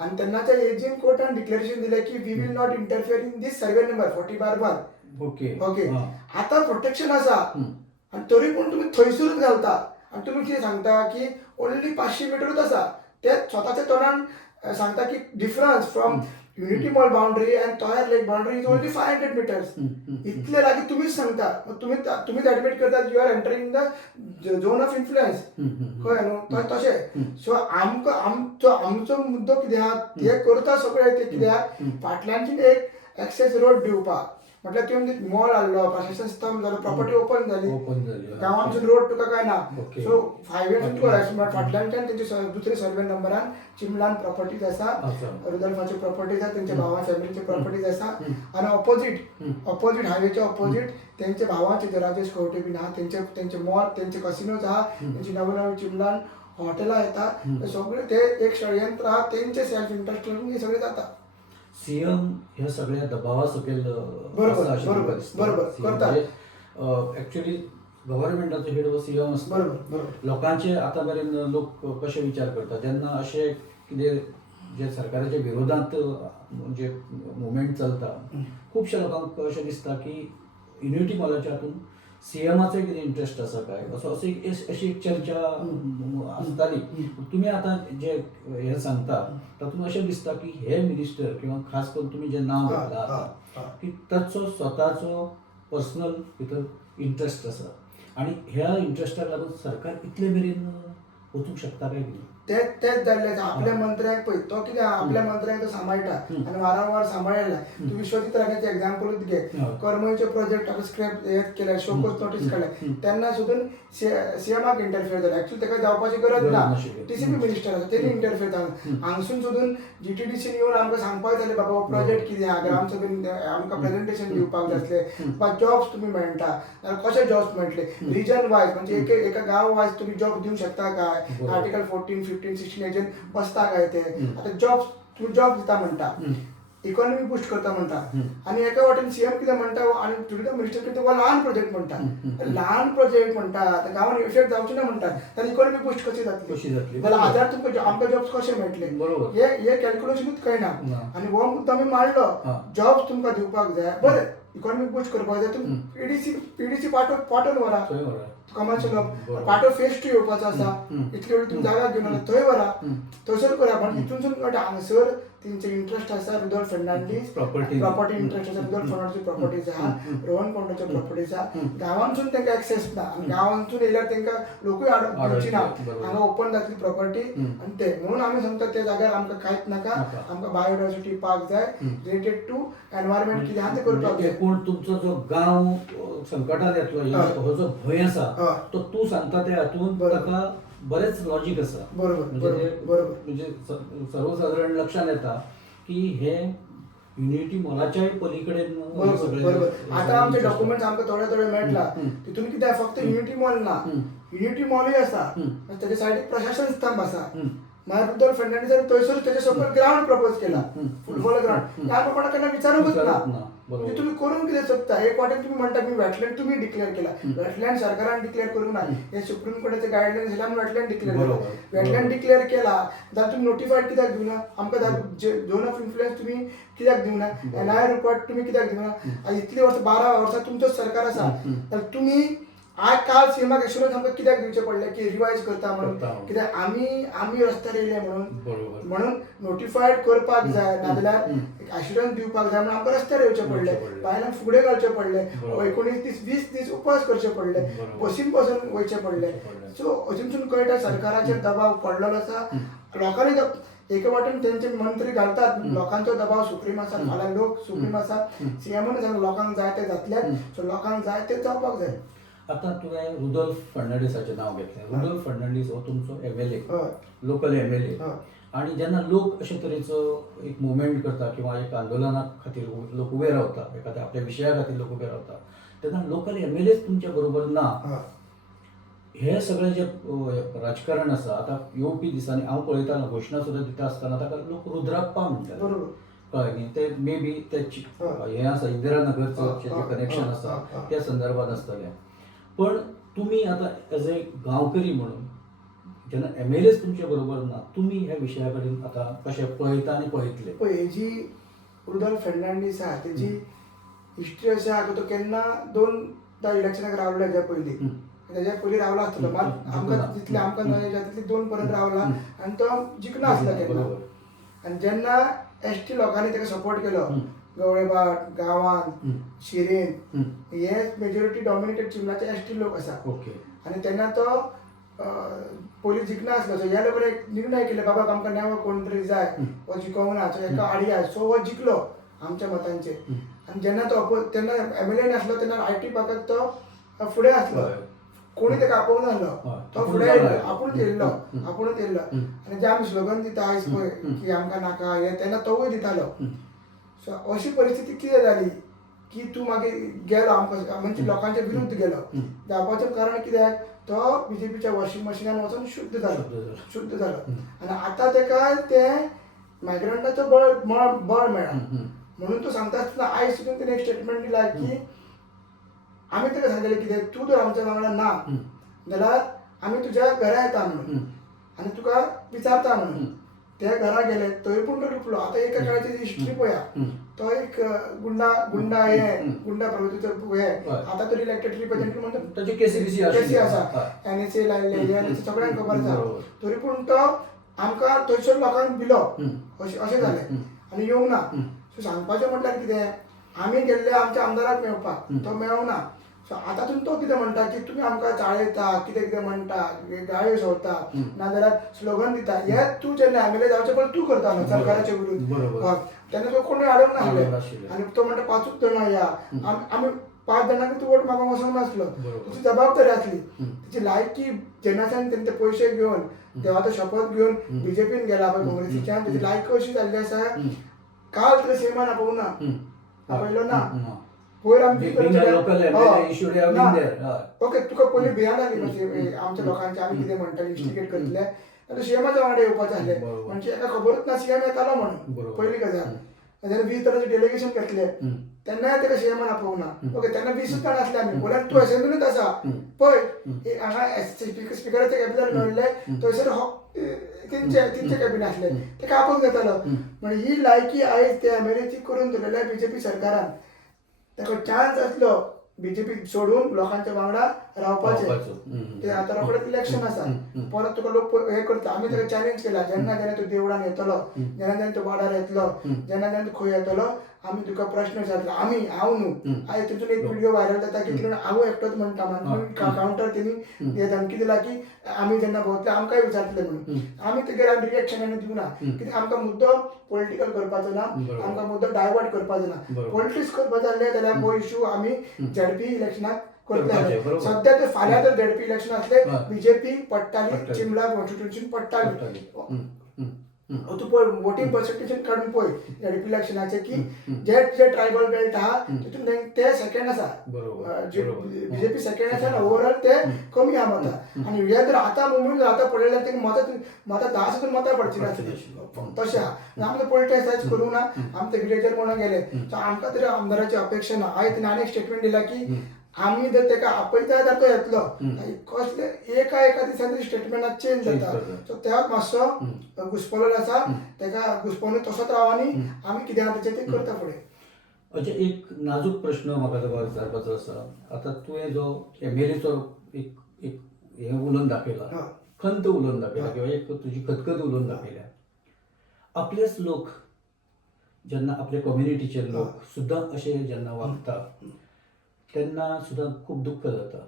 आनी तेन्नाच्या एजीन कोर्टान डिक्लेरेशन दिलें की we will not interfere in these survey number 40/1. Okay. आतां प्रोटेक्शन आसा आनी तरी पूण तुमी थंयसरूच घालता आनी तुमी कितें सांगता की ओन्ली 500 मिटरूच आसा. ते स्वताच्या तोंडान सांगता की difference from unity mall boundary and Toyar lake boundary is only 500 metres. इतले लागीं तुमीच सांगता, तुम्हीच एडमिट करतात you are entering the zone of influence. कळ्ळें न्हू तशें. सो आमचो मुद्दो कितें आहा ते करता सगळे ते कित्याक फाटल्यानच्यान एक एक्सेस रोड दिवपाक. म्हटल्यार तुम्ही मॉल हाडलो, प्रशासन स्तंभ जालो, प्रॉपर्टी ओपन झाली, गांवांतसून रोड तुका काय ना. सो हायवेसून फाटल्यानच्यान तेंचे दुसरे सर्वे नंबरान चिमलान प्रॉपर्टीज आसा, रुदल्फाच्यो प्रॉपर्टीज आसा, तेंच्या भावा फॅमिलीचे प्रॉपर्टीज आसा आनी ऑपोजीट हायवेच्या ऑपोजीट तेंचे भावाचे राजेश खंवटे बीन आहा, तेंचे मॉल, तेंचे कसिनोज आहा, तेंची नवी नवी चिमलान हॉटेलां येता. सगळे ते एक षडयंत्र आहा, तेंचे सेल्फ इंटरेस्ट हे सगळे जाता. सीएम ह्या सगळ्या दबावा सकयल ऍक्च्युअली गव्हर्नमेंटाचो हेड हो सीएम असता. लोकांचे आता मेरेन लोक कशे विचार करतात जेन्ना अशें कितें जे सरकाराच्या विरोधांत म्हणजे मुवमेंट चलता, खुबशा लोकांक अशें दिसता की युनिटी मॉलाच्या हातून सीएमाचो कितें इंट्रस्ट आसा काय अशी एक चर्चा आसताली. तुम्ही आता जे हे सांगता तातूंत अशें दिसता की हे मिनिस्टर किंवा खास करून तुम्ही जे नाव घेतला की ताचो स्वताचो पर्सनल भितर इंट्रस्ट आसा आनी ह्या इंट्रस्टाक लागून सरकार इतले मेरेन वचूंक शकता काय कितें? तेच जाल्ले आपल्या मंत्र्याक पळय तो कितें आपल्या मंत्र्याक तो सांबाळटा आनी वारंवार सांबाळयला. तूं विश्वजीत राणेचें एग्जाम्पलूच घे. करमयचे प्रोजेक्ट आपण स्क्रॅप हे केले, शोकोस नोटीस काडले, तेन्ना सुद्दां सीएमाक इंटरफियर जालें. एक्चुअली ताका जावपाची गरज ना, टीसीपी मिनिस्टर आसा तेणी इंटरफियर जालें. हांगसून सुद्दां जीटीडीसीन येवन आमकां सांगपाक जालें बाबा प्रोजेक्ट कितें आहा, ग्रामसभेन आमकां प्रेझेंटेशन दिवपाक जाय आसलें, बा जॉब्स तुमी मेळटा जाल्यार कशे जॉब्स मेळटले रिजन वायज, म्हणजे एका गांव वायज तुमी जॉब दिवंक शकता काय, आर्टिकल 14, 15, 16 हेजेर बसता काय ते. आता तुम्ही जॉब दिता म्हणटा, इकॉनॉमी बूस्ट करता म्हणटा आनी एका वाटेन सीएम कितें म्हणटा आनी टुरिझम मिनिस्टर कितें ल्हान प्रोजेक्ट म्हणटा. ल्हान प्रोजेक्ट म्हणटा गांवांत इफेक्ट जावचे ना म्हणटा, जाल्यार इकॉनॉमी बूस्ट कशी जातली, जाल्यार आजार तुमकां आमकां जॉब्स कशे मेळटले हे कॅल्क्युलेशनूच कळना. आनी हो मुद्दो आमी मांडलो, जॉब्स तुमकां दिवपाक जाय, बरें इकॉनॉमी बूस्ट करपाक जाय, तुमी पीडीसी पाठोवन व्हरा, कमर्शियल पाठो फेज 2 येवपाचो आसा, इतली व्हडली तुमी जागा घेवन आला थंय व्हरा, थंयसर करा. पण हितूनसून कळटा हांगसर तेंचे इंट्रस्ट आसा. रुदोल्फ फर्नांडीस प्रॉपर्टी इंट्रस्ट आसा, रुदोल्फ फर्नांडीस प्रॉपर्टीज आहा, रोहन खंवटेच्यो प्रॉपर्टीज आहा. गांवांतसून तांकां एक्सेस ना आनी गांवांतसून येयल्यार तांकां लोकूय दिवची ना, हांगा ओपन जातली प्रॉपर्टी आनी ते म्हणून आमी सांगता त्या जाग्यार आमकां कांयच नाका, आमकां बायोडायवर्सिटी पार्क जाय रिलेटेड टू एनवायरमेंट कितें आहा ते करपाक जाय. पूण तुमचो जो गांव संकटांत येतलो हो जो भंय आसा तो तूं सांगता त्या हातून ताका बरेच लॉजिक आसा. म्हणजे सर्वसाधारण लक्षात येता की हे युनिटी मॉलाच्याय पलीकडेन आता आमचे डॉक्युमेंट्स आमकां थोडे मेळटला, तितून कितें फक्त युनिटी मॉल ना, युनिटी मॉलूय आसा, तेच्या सायडीक प्रशासन स्तंभ आसा. मागीर रुदोल्फ फर्नांडीसान थंयसर तेचे सकयल ग्राउंड प्रपोज केला, फुटबॉल ग्राउंड. ह्या कोणाक केन्ना विचारूंकच ना. म्हणजे तुम्ही करून कितें सोदता? एक वाटेन तुम्ही म्हणटा मी वेटलँड तुम्ही डिक्लेअर केला, वेटलँड सरकारान डिक्लेअर करूंक ना, हे सुप्रीम कोर्टाचे गायडलायन्स आयल्यान वेटलँड डिक्लेअर केला. वेटलँड डिक्लेअर केला जाल्यार तुम्ही नोटिफाईड कित्याक दिवना आमकां? झोन ऑफ इन्फ्लुएन्स तुम्ही कित्याक दिवना? एनआय रिपोर्ट तुम्ही कित्याक दिवना? इतली वर्सां 12 वर्सां तुमचोच सरकार आसा, जाल्यार तुम्ही आज काल सीएमाक एश्युरन्स आमकां कित्याक दिवचे पडले की रिवायज करता म्हणून करता म्हणून. कित्याक आमी रस्त्यार येयले बरोबर. म्हणून नोटिफायड करपाक जाय नाजाल्यार एश्युरन्स दिवपाक जाय म्हणून आमकां रस्त्यार येवचे पडले येवचे पडले. बायलांक फुडें घालचे पडले बरोबर. 19 दीस 20 दीस उपवास करचे पडले बरोबर. बसीन बसून वयचे पडले पडले. सो अजूनसून कळटा सरकाराचेर दबाव पडलेलो आसा लोकांनी एके वाटेन तेंचे मंत्री घालतात लोकांचो दबाव सुप्रीम आसा फाल्यां लोक सुप्रीम आसा सीएमान सांग लोकांक जाय ते जातले सो लोकांक जाय ते जावपाक जाय. आता तुवें रुडोल्फ फर्नांडीसाचें नांव घेतलें. रुडोल्फ फर्नांडीस हो तुमचो MLA हय लोकल MLA हय आणि जेन्ना लोक अशे तरेचो एक मुवमेंट करता किंवा एक आंदोलना खातीर लोक उबे रावता एखाद्या आपल्या विशया खातीर लोक उबे रावता तेन्ना लोकल MLAच तुमच्या बरोबर ना. हय हे सगळें जे राजकारण आसा आतां येवपी दिसांनी हांव पळयतालो घोशणा सुद्दां दिता आसतना ताका लोक रुद्राप्पा म्हणटाले बरोबर कळ्ळें न्ही ते मे बी ते हें आसा इंदिरानगरचं जे कनेक्शन आसा त्या संदर्भात आसतलें. पण तुमी आतां एज ए गांवकरी म्हणून जेन्ना MLAच तुमच्या बरोबर ना तुमी ह्या विशया कडेन आतां कशें पळयता आनी पळयतले. पळय ही जी रुडोल्फ फर्नांडीस आहा तेजी हिस्ट्री अशी आहा की तो केन्ना दोनदा इलेक्शनाक रावलो हेज्या पयलीं तेज्या पयलीं रावलो आसतलो मात आमकां जितले आमकां नॉलेज आहा तितले 2 पर्यंत रावला आनी तो जिखना आसलो केन्ना. आनी जेन्ना ST लोकांनी ताका सपोर्ट केलो गवळेबाट गांवांत शिरेन हे मेजॉरिटी डॉमिनेटेड चिमलाचे ST लोक आसा ओके आनी तेन्ना तो पयलीं जिखना आसलो सो ह्या लोकांनी एक निर्णय केलो बाबा आमकां नवो कोण तरी जाय हो जिखोंक ना सो हेका आडया सो हो जिखलो आमच्या मतांचे. आनी जेन्ना तो तेन्ना MLA नासलो तेन्ना IT पाकाक तो फुडें आसलो कोणी ताका आपोवंक नासलो तो फुडें येयलो आपुणूच येयल्लो आनी जे आमी स्लोगन दिता आयज पळय की आमकां नाका हे तेन्ना तोवूय दितालो. सो अशी परिस्थिती कितें जाली की तूं मागीर गेलो आमकां म्हणजे लोकांच्या विरुद्ध गेलो जावपाचें कारण कित्याक तो BJPच्या वॉशिंग मशिनान वचून शुद्ध जालो आनी आतां ताका तें मायग्रंटाचो बळ मेळ्ळा म्हणून तो सांगता आसतना आयज सुद्दां तेणें एक स्टेटमेंट दिला की आमी ताका सांगलेलें कितें तूं जर आमच्या वांगडा ना जाल्यार आमी तुज्या घरा येता म्हणून आनी तुका विचारता म्हणून त्या घरा गेले थंय पूण तो लुपलो. आतां एका काळाची हिस्ट्री पळया तो एक गुंडा प्रवृत्तीचो हे आतां तरी इलेक्टेड रिप्रेझेंटेटिव्ह म्हणटा ताची केसी आसा NSA लायले सगळ्यांक खबर आसा तरी पूण तो आमकां थंयसर लोकांक दिलो अशें जालें आनी येवंक ना. सो सांगपाचें म्हटल्यार कितें आमी गेल्ले आमच्या आमदाराक मेळपाक तो मेळोना. सो आतां तो कितें म्हणटा की तुमी आमकां चाळयता कितें म्हणटा गाळयो सोडता नाजाल्यार स्लोगन दिता हे तूं जेन्ना MLA जावचें पयलीं तूं करता न्हू सरकाराचे विरुद्ध तेन्ना तो कोणी हाडूंक नासले आनी तो म्हणटा 5 जाणां या आमी 5 जाणांक तूं वोट मागूंक वचोंक नासलो तुजी जबाबदारी आसली तुजी लायकी जेन्नाच्यान तेणे ते पयशे घेवन देवाचो शपथ घेवन BJPन गेला पळय काँग्रेसीच्यान तेजी लायकी अशी जाल्ली आसा काल तरी सीएमान आपोवंक ना आपयलो ना वयर आमी ओके तुका पयलीं भियान जाली मातशी आमच्या लोकांचे आमी कितें म्हणटाले इन्स्टिगेट करतले आनी सीएमाच्या वांगडा येवपाचें आसलें म्हणजे एका खबरूच ना सीएम येतालो म्हणून पयली गजाल. जेन्ना 20 जाणांचें डेलिगेशन घेतलें तेन्नाय ताका सीएमान आपोवंक ना ओके तेन्ना 20 जाण आसले आमी म्हळ्यार तूं असेंब्लीनूच आसा पळय हांगा स्पिकराचे कॅबिनेट मेळ्ळें थंयसर तिनचे कॅबिनेट आसले ताका आपोवंक जातालो. म्हणजे ही लायकी आयज त्या MLAची करून दवरलेल्या BJP सरकारान ताका चान्स आसलो BJP सोडून लोकांच्या वांगडा रावपाचें ते आतां रोखडेंच इलेक्शन आसा परत तुका लोक हे करता आमी ताका चॅलेंज केला जेन्ना तूं देवळान येतलो जेन्ना तूं वाड्यार येतलो जेन्ना तूं खंय येतलो आमी तुका प्रश्न विचारतलो हांव न्हू आयज तितून एक व्हिडिओ व्हायरल जाता की तितून हांव एकटोच म्हणटा कावंटर तेणी धमकी दिला की आमी जेन्ना भोंवतले आमकांय विचारतले म्हणून आमी तेजेर रिएक्शन आनी दिवना कित्याक आमकां मुद्दो पॉलिटिकल करपाचो ना आमकां मुद्दो डायवर्ट करपाचो ना पॉलिटिक्स करपाक जाल्ले जाल्यार हो इशू आमी ZP इलेक्शनाक करतले सध्या ते फाल्यां जर ZP इलेक्शन आसले BJP पडटाली चिमला कॉन्स्टिट्युन्सीन पडटाली तूं पळय वोटींग पर्सेंटेज काडून पळय ZP इलेक्शनाचे की जे ट्रायबल बेल्ट आहा तितून ते सेकंड आसा BJP सेकंड आसा आनी ओवरऑल ते कमी आहा मतां आनी हे जर आतां मुंबईन जर आतां पडलें जाल्यार मतां 10 सुद्दां मतां पडची नासली तशें आहा आमी पॉलिटिसायज करूं ना आमी ते विलेजर कोण गेले सो आमकां तरी आमदाराची अपेक्षा ना आयज तिणें आनी एक स्टेटमेंट दिला की आमी जर ताका आपयता जाल्यार तो येतलो कसले एका दिसान तरी स्टेटमेंटाक चेंज जाता सो त्याक मातसो घुस्पलोलो आसा ताका घुस्पोवन तसोच राव आनी आमी कितें आहा तेचें तें करता फुडें. म्हणजे एक नाजूक प्रश्न म्हाका तुका विचारपाचो आसा. आता तुवें जो एमएलएचो एक एक हें उलोवन दाखयला, हय. खंत उलोवन दाखयला हय. किंवा एक तुजी खतखत उलोवन दाखयल्या. आपलेच लोक जेन्ना आपल्या कम्युनिटीचे लोक सुद्दां अशे जेन्ना वागता तेन्ना सुद्दां खूब दुख्ख जाता.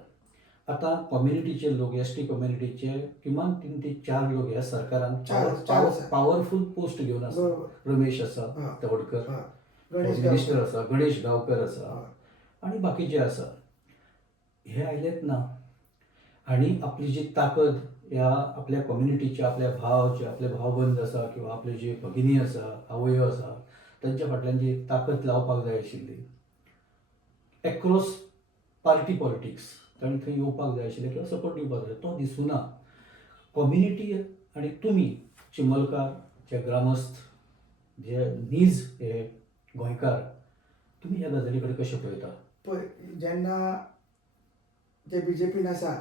आता कम्युनिटीचे लोक, एसटी कम्युनिटीचे किमान 3 ते 4 लोक ह्या सरकारान चार आसा. पॉवरफुल पोस्ट घेवन आसा. बरोबर. रमेश आसा हय. तवडकर, हय. गणेश मिनिस्टर गांवकर. आसा, गणेश गांवकर आसा हय. आणि बाकीचे आसा. हे आयलेत ना आणि आपली जी ताकद ह्या आपल्या कम्युनिटीच्या, आपल्या भाव, आपले भावबंद आसा किंवा आपले जे भगिनी आसा, आवयो आसा, तांच्या फाटल्यान जी ताकद लावपाक जाय आशिल्ली एक्रॉस पार्टी पॉलिटिक्स तांणी थंय येवपाक जाय आशिल्लें किंवा सपोर्ट दिवपाक जाय, तो दिसूना. कम्युनिटी आणि तुमी चिमलकार जे ग्रामस्थ, जे नीज हे गोंयकार, तुमी ह्या गजाली कडेन कशें पळयता? पळय, जेन्ना जे बीजेपीन आसा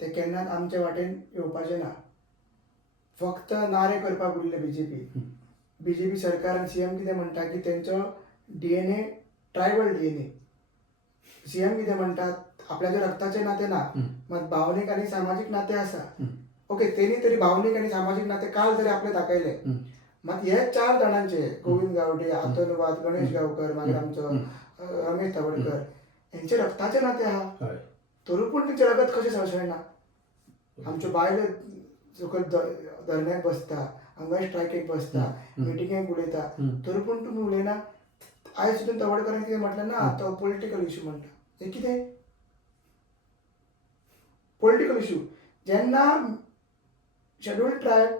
ते केन्नाच आमचे वाटेन येवपाचे ना. फक्त नारे करपाक उरले बीजेपी सरकार आनी सीएम कितें म्हणटा की तेंचो डीएनए ट्रायबल डीएनए. सीएम कितें म्हणटात, आपल्याचे रक्ताचे नाते ना, मात भावनीक आनी सामाजीक नाते आसा. ओके, तेणी तरी भावनीक आनी सामाजीक नाते काल तरी आपले दाखयले. मात हे 4 जाणांचे, गोविंद गावडे, अतुल वाद, गणेश गांवकर, मागीर आमचो रमेश तवडकर, हेंचे रक्ताचे नाते आहा. तरी पूण तेंचे रगत कशें सळसळना? आमच्यो बायलो सकयल धरण्याक बसता, हांगा स्ट्रायकीक बसता, मिटिंगेक उलयता, तरी पूण तुमी उलयना. आयज सुद्दां तवडकरान कितें म्हटलें ना, तो पॉलिटिकल इश्यू म्हणटा. हे कितें? पॉलिटिकल इश्यू जेन्ना scheduled tribe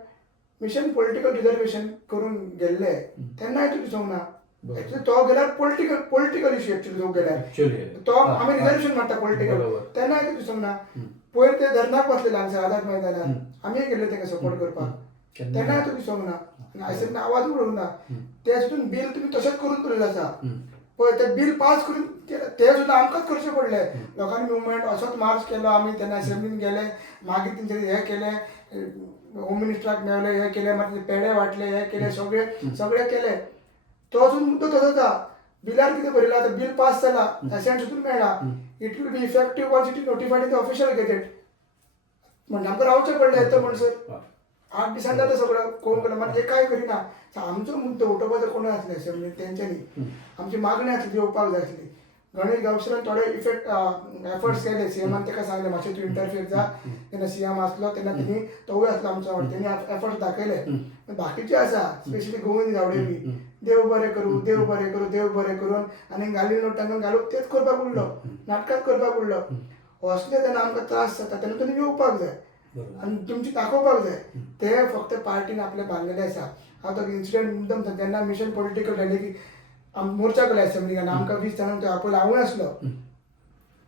mission political reservation करून गेल्ले तेन्नाय तूं दिसूंक ना. एक्चुअली तो गेल्यार पॉलिटिकल इश्यू एक्चुअली तो गेल्यार तो आमी रिजर्वेशन म्हणटा पॉलिटिकल, तेन्नाय तूं दिसूंक ना. पयर ते धरनाक बसलेले हांगसर आझाद मैदानार, आमी गेल्ले तांकां सपोर्ट करपाक, तेन्नाय तूं दिसूंक ना. आयसर आवाज उडोवंक ना. ते सुद्दां बिल तुमी तशेंच करून दवरिल्लें आसा. पळय, ते बिल पास करून ते सुद्दां आमकांच करचें पडलें. लोकांनी मुवमेंट असोच मार्च केलो आमी, तेन्ना असेंब्लीन गेले, मागीर तेंचे हे केले, होम मिनिस्टराक मेळले, हे केले, मागीर पेडे वाटले, हे केले, सगळे केले. तो अजून मुद्दो तसोच आहा. बिलार कितें बरयलां, आतां बिल पास जाला, एसेंट सुद्दां मेळ्ळा. It will be effective once it is notified in the official gazette. म्हणजे आमकां रावचें पडलें येतो म्हणसर. 8 दिसांनी जाता सगळं कोण केलं, मात हे कांय करिना. आमचो मुद्दो उठोवपाचो कोण आसलें असेंब्लीन, तेंच्यांनी आमची मागणी आसली येवपाक जाय आसली. गणेश गांवकरान थोडे एफर्ट्स केले. सीएमान ताका सांगलें मातशें तूं इंटरफियर जा. तेन्ना सीएम आसलो तेन्ना तेणी, तोवूय आसलो आमचो वांगडा, तेणी एफर्ट्स दाखयले. बाकीचे आसा, स्पेशली गोविंद गावडे बी, देव बरें करूं, देव बरें करूं, देव बरें करून आनी घाली नोटांक घालून तेच करपाक उरलो, नाटकाच करपाक उरलो. असले तेन्ना आमकां त्रास जाता तेन्ना तुमी येवपाक जाय आनी तुमची दाखोवपाक जाय. ते फक्त पार्टीन आपले बांदलेले आसा. हांव तो इन्सिडेंट मुद्दम तेन्ना मिशन पॉलिटिकल रॅली मोर्चा केला असेंब्लीन, आमकां 20 जाणांक आपयलो, हांवूय आसलो.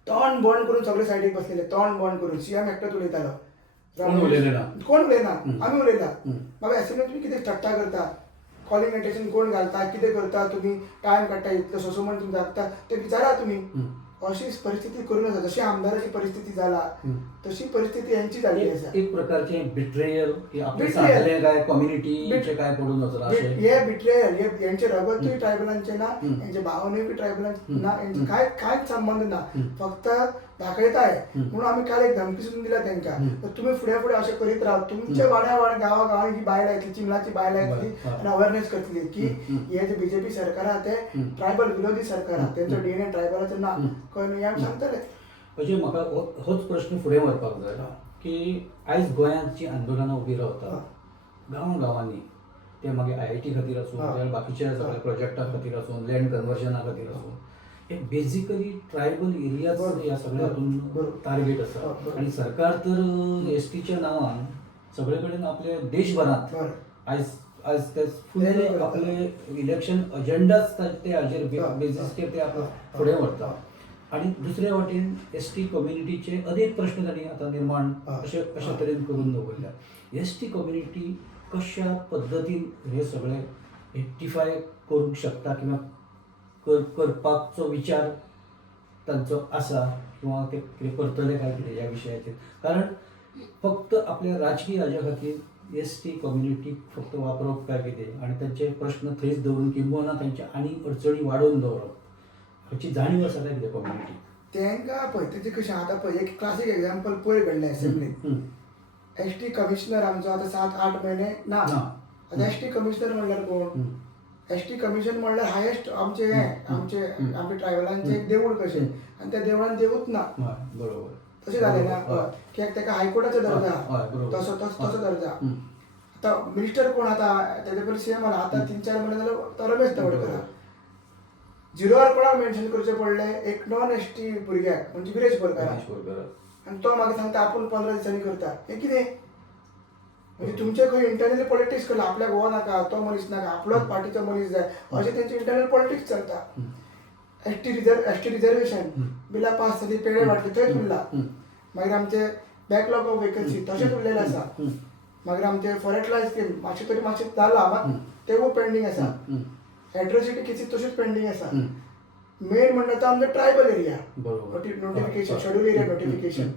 तोंड बंद करून सगळे सायडीक बसलेले, तोंड बंद करून. सीएम एकटोच उलयतालो, कोण उलयना, आमी उलयता. बाबा असेंब्लीन तुमी कितें थट्टा करता, कॉलिंग अटेन्शन कोण घालता, कितें करता तुमी, टायम काडटा, इतलो सोसो म्हण तुमी जागता, ते विचारा तुमी. अशी परिस्थिती करूं नका. जशी आमदाराची परिस्थिती जाला तशी परिस्थिती यांची झाली आसा. एक प्रकारचे बिट्रेयल की आपले साधले काय कम्युनिटीचे काय पडून वचना अशें. हे बिट्रेयल, हे यांचे रगतूय ट्रायबलांचे ना, यांचे भावनेकूय ट्रायबलांचे ना, यांचे कांयच संबंध ना. फक्त दाखयताय म्हणून आमी काल एक धमकी सुद्दां दिल्या तांकां, तुम्ही फुडें अशें करीत राव. तुमच्या वाड्या गांवांनी ही बायलां येतली, चिमलाची बायलां येतली आनी अवेअरनेस करतली की हे जे बीजेपी सरकार आहा ते ट्रायबल विरोधी सरकार आहा, तेंचो डीएनए ट्रायबलाचो ना. कळ्ळें, हे सांगतले. म्हणजे म्हाका होच प्रश्न फुडें व्हरपाक जाय की आयज गोंयांत जी आंदोलनां उबी रावता गांवांनी, ते मागीर IIT खातीर आसूं, बाकीच्या सगळ्या प्रोजेक्टा खातीर आसूं, लँड कन्वर्जना खातीर आसूं, हे बेजिकली ट्रायबल एरियाज ह्या सगळ्या हातून टार्गेट आसा. आनी सरकार तर एसटीच्या नांवान सगळे कडेन आपले देशभरांत आयज ते फुल्ल आपले इलेक्शन अजेंडाच ते हाजेर बेजीसचेर ते फुडें व्हरता. आणि दुसऱ्या वाटेन एसटी कम्युनिटीचे अनेक प्रश्न तांणी आतां निर्माण अशे तरेन करून दवरल्या. एसटी कम्युनिटी कशा पद्दतीन हे सगळे रेक्टिफाय करूंक शकता किंवा करपाचो विचार तांचो आसा किंवा ते कितें करतले काय कितें ह्या विशयाचेर. कारण फक्त आपल्या राजकीय हाज्या खातीर एसटी कम्युनिटी फक्त वापरप काय कितें आनी तांचे प्रश्न थंयच दवरून किंबहुना तांचे आनी अडचणी वाडोवन दवरप हाची जाणीव आसा काय कितें कम्युनिटी तेंकां पळय तेजें कशें आतां पळय एक क्लासीक एग्जाम्पल पयर घडलें असेंब्लीन एस टी कमिशनर आमचो आतां 7-8 म्हयने ना. आतां एस टी कमिशनर म्हणल्यार कोण? एस टी कमिशन म्हणल्यार हायेस्ट आमचे आमचे ट्रायबलांचें एक देवूळ कशें आनी त्या देवळान देवूच ना. बरोबर तशें जालें ना. कित्याक तेका हायकोर्टाचो दर्जो आहा तसो दर्जो. आतां मिनिस्टर कोण आतां तेजे पयलीं सीएम आला आतां 3-4 म्हयने जाले तो रमेश तवडकर आहा. झिरोआर कोणाक मेन्शन करचें पडलें? एक नॉन एस टी भुरग्याक म्हणजे विरेश बोरकार आनी तो मागीर सांगता आपूण 15 दिसांनी करता. हें कितें? म्हणजे तुमचे खंय इंटरनली पॉलिटिक्स करला आपल्याक हो नाका तो मनीस नाका आपलोच पार्टीचो मनीस जाय अशें तेंचे इंटरनल पॉलिटिक्स चलता. एस टी रिजर्वेशन बिलां पास जाली पेडे वाटले थंयच उरला. मागीर आमचे बॅकलॉग ऑफ वेकन्सी तशेंच उरलेले आसा. मागीर आमचे फॉरेस्ट लायफ स्कीम मातशें जाला मात तेवूय पेंडींग आसा. एट्रोसिटी केसीस तश्योच पेंडींग आसा. मेन म्हणटा तो आमचो tribal area notification schedule area notification.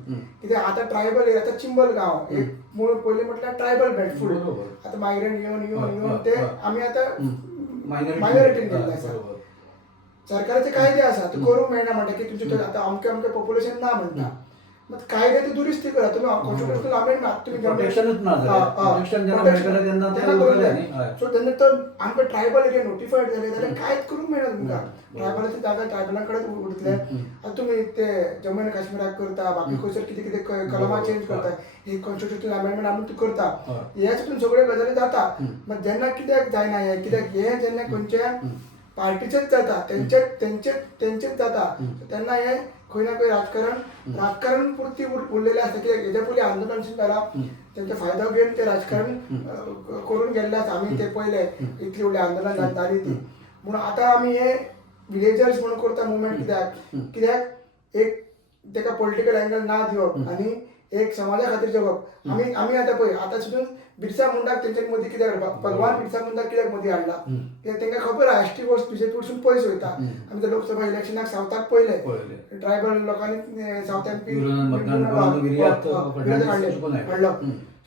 कित्याक आतां ट्रायबल एरिया आतां चिंबल गांव एक मूळ पयलीं म्हटल्यार ट्रायबल बेल्ट फूल आतां मायग्रंट येवन ते आमी आतां मायनॉरिटीन गेल्ले आसा. सरकाराचे कायदे आसा तो करूंक मेळना म्हणटा की तुमचे आतां अमकें पॉप्युलेशन ना म्हणटा. मात कायदे ती दुरुस्ती करा तुम्ही कॉन्स्टिट्युशनल अमेंडमेंट तुम्ही प्रोटेक्शनच ना प्रोटेक्शन जेन्ना मेळटलें तेन्ना ते उरले न्ही. सो तेन्ना तो आमकां ट्रायबल एरिया नोटिफायड जाले जाल्यार कांयच करूंक मेळना तुमकां. ट्रायबलाची जागा ट्रायबलां कडेच उरतले. आतां तुमी ते जम्मू आनी काश्मीराक करता बाकी खंयसर कितें कितें कलमां चेंज करता ही कॉन्स्टिट्युशनल अमेंडमेंट आमी करता हे चिंतून सगळ्यो गजाली जाता. मात जेन्ना कित्याक जायना हें कित्याक हें जेन्ना खंयच्या पार्टीचेच जाता तेंचेच जाता तेन्ना हें खंय ना खंय राजकारण पुरती उरलेलें आसता. कित्याक हेज्या पयलीं आंदोलन सुद्दां जालां तेंचो फायदो घेवन ते राजकारण करून गेल्ले आसा. आमी ते पयले इतली व्हडली आंदोलन जाली ती म्हणून आतां आमी हे विलेजर्स म्हणून करता मुवमेंट कित्याक एक तेका पॉलिटिकल एंगल ना दिवप आनी एक समाजा खातीर जगप. आमी आतां पळय आतां सुद्दां बिरसा मुंडाक तेंच्या मदीं कित्याक हाडपा भगवान बिरसा मुंडाक कित्याक मदीं हाडला कित्याक तांकां खबर आहा एस टी वोट्स बीजेपी वरसून पयस वयता. आमी ते लोकसभा इलेक्शनाक सावथाक पयले ट्रायबल लोकांनी सावथाक हाडलो.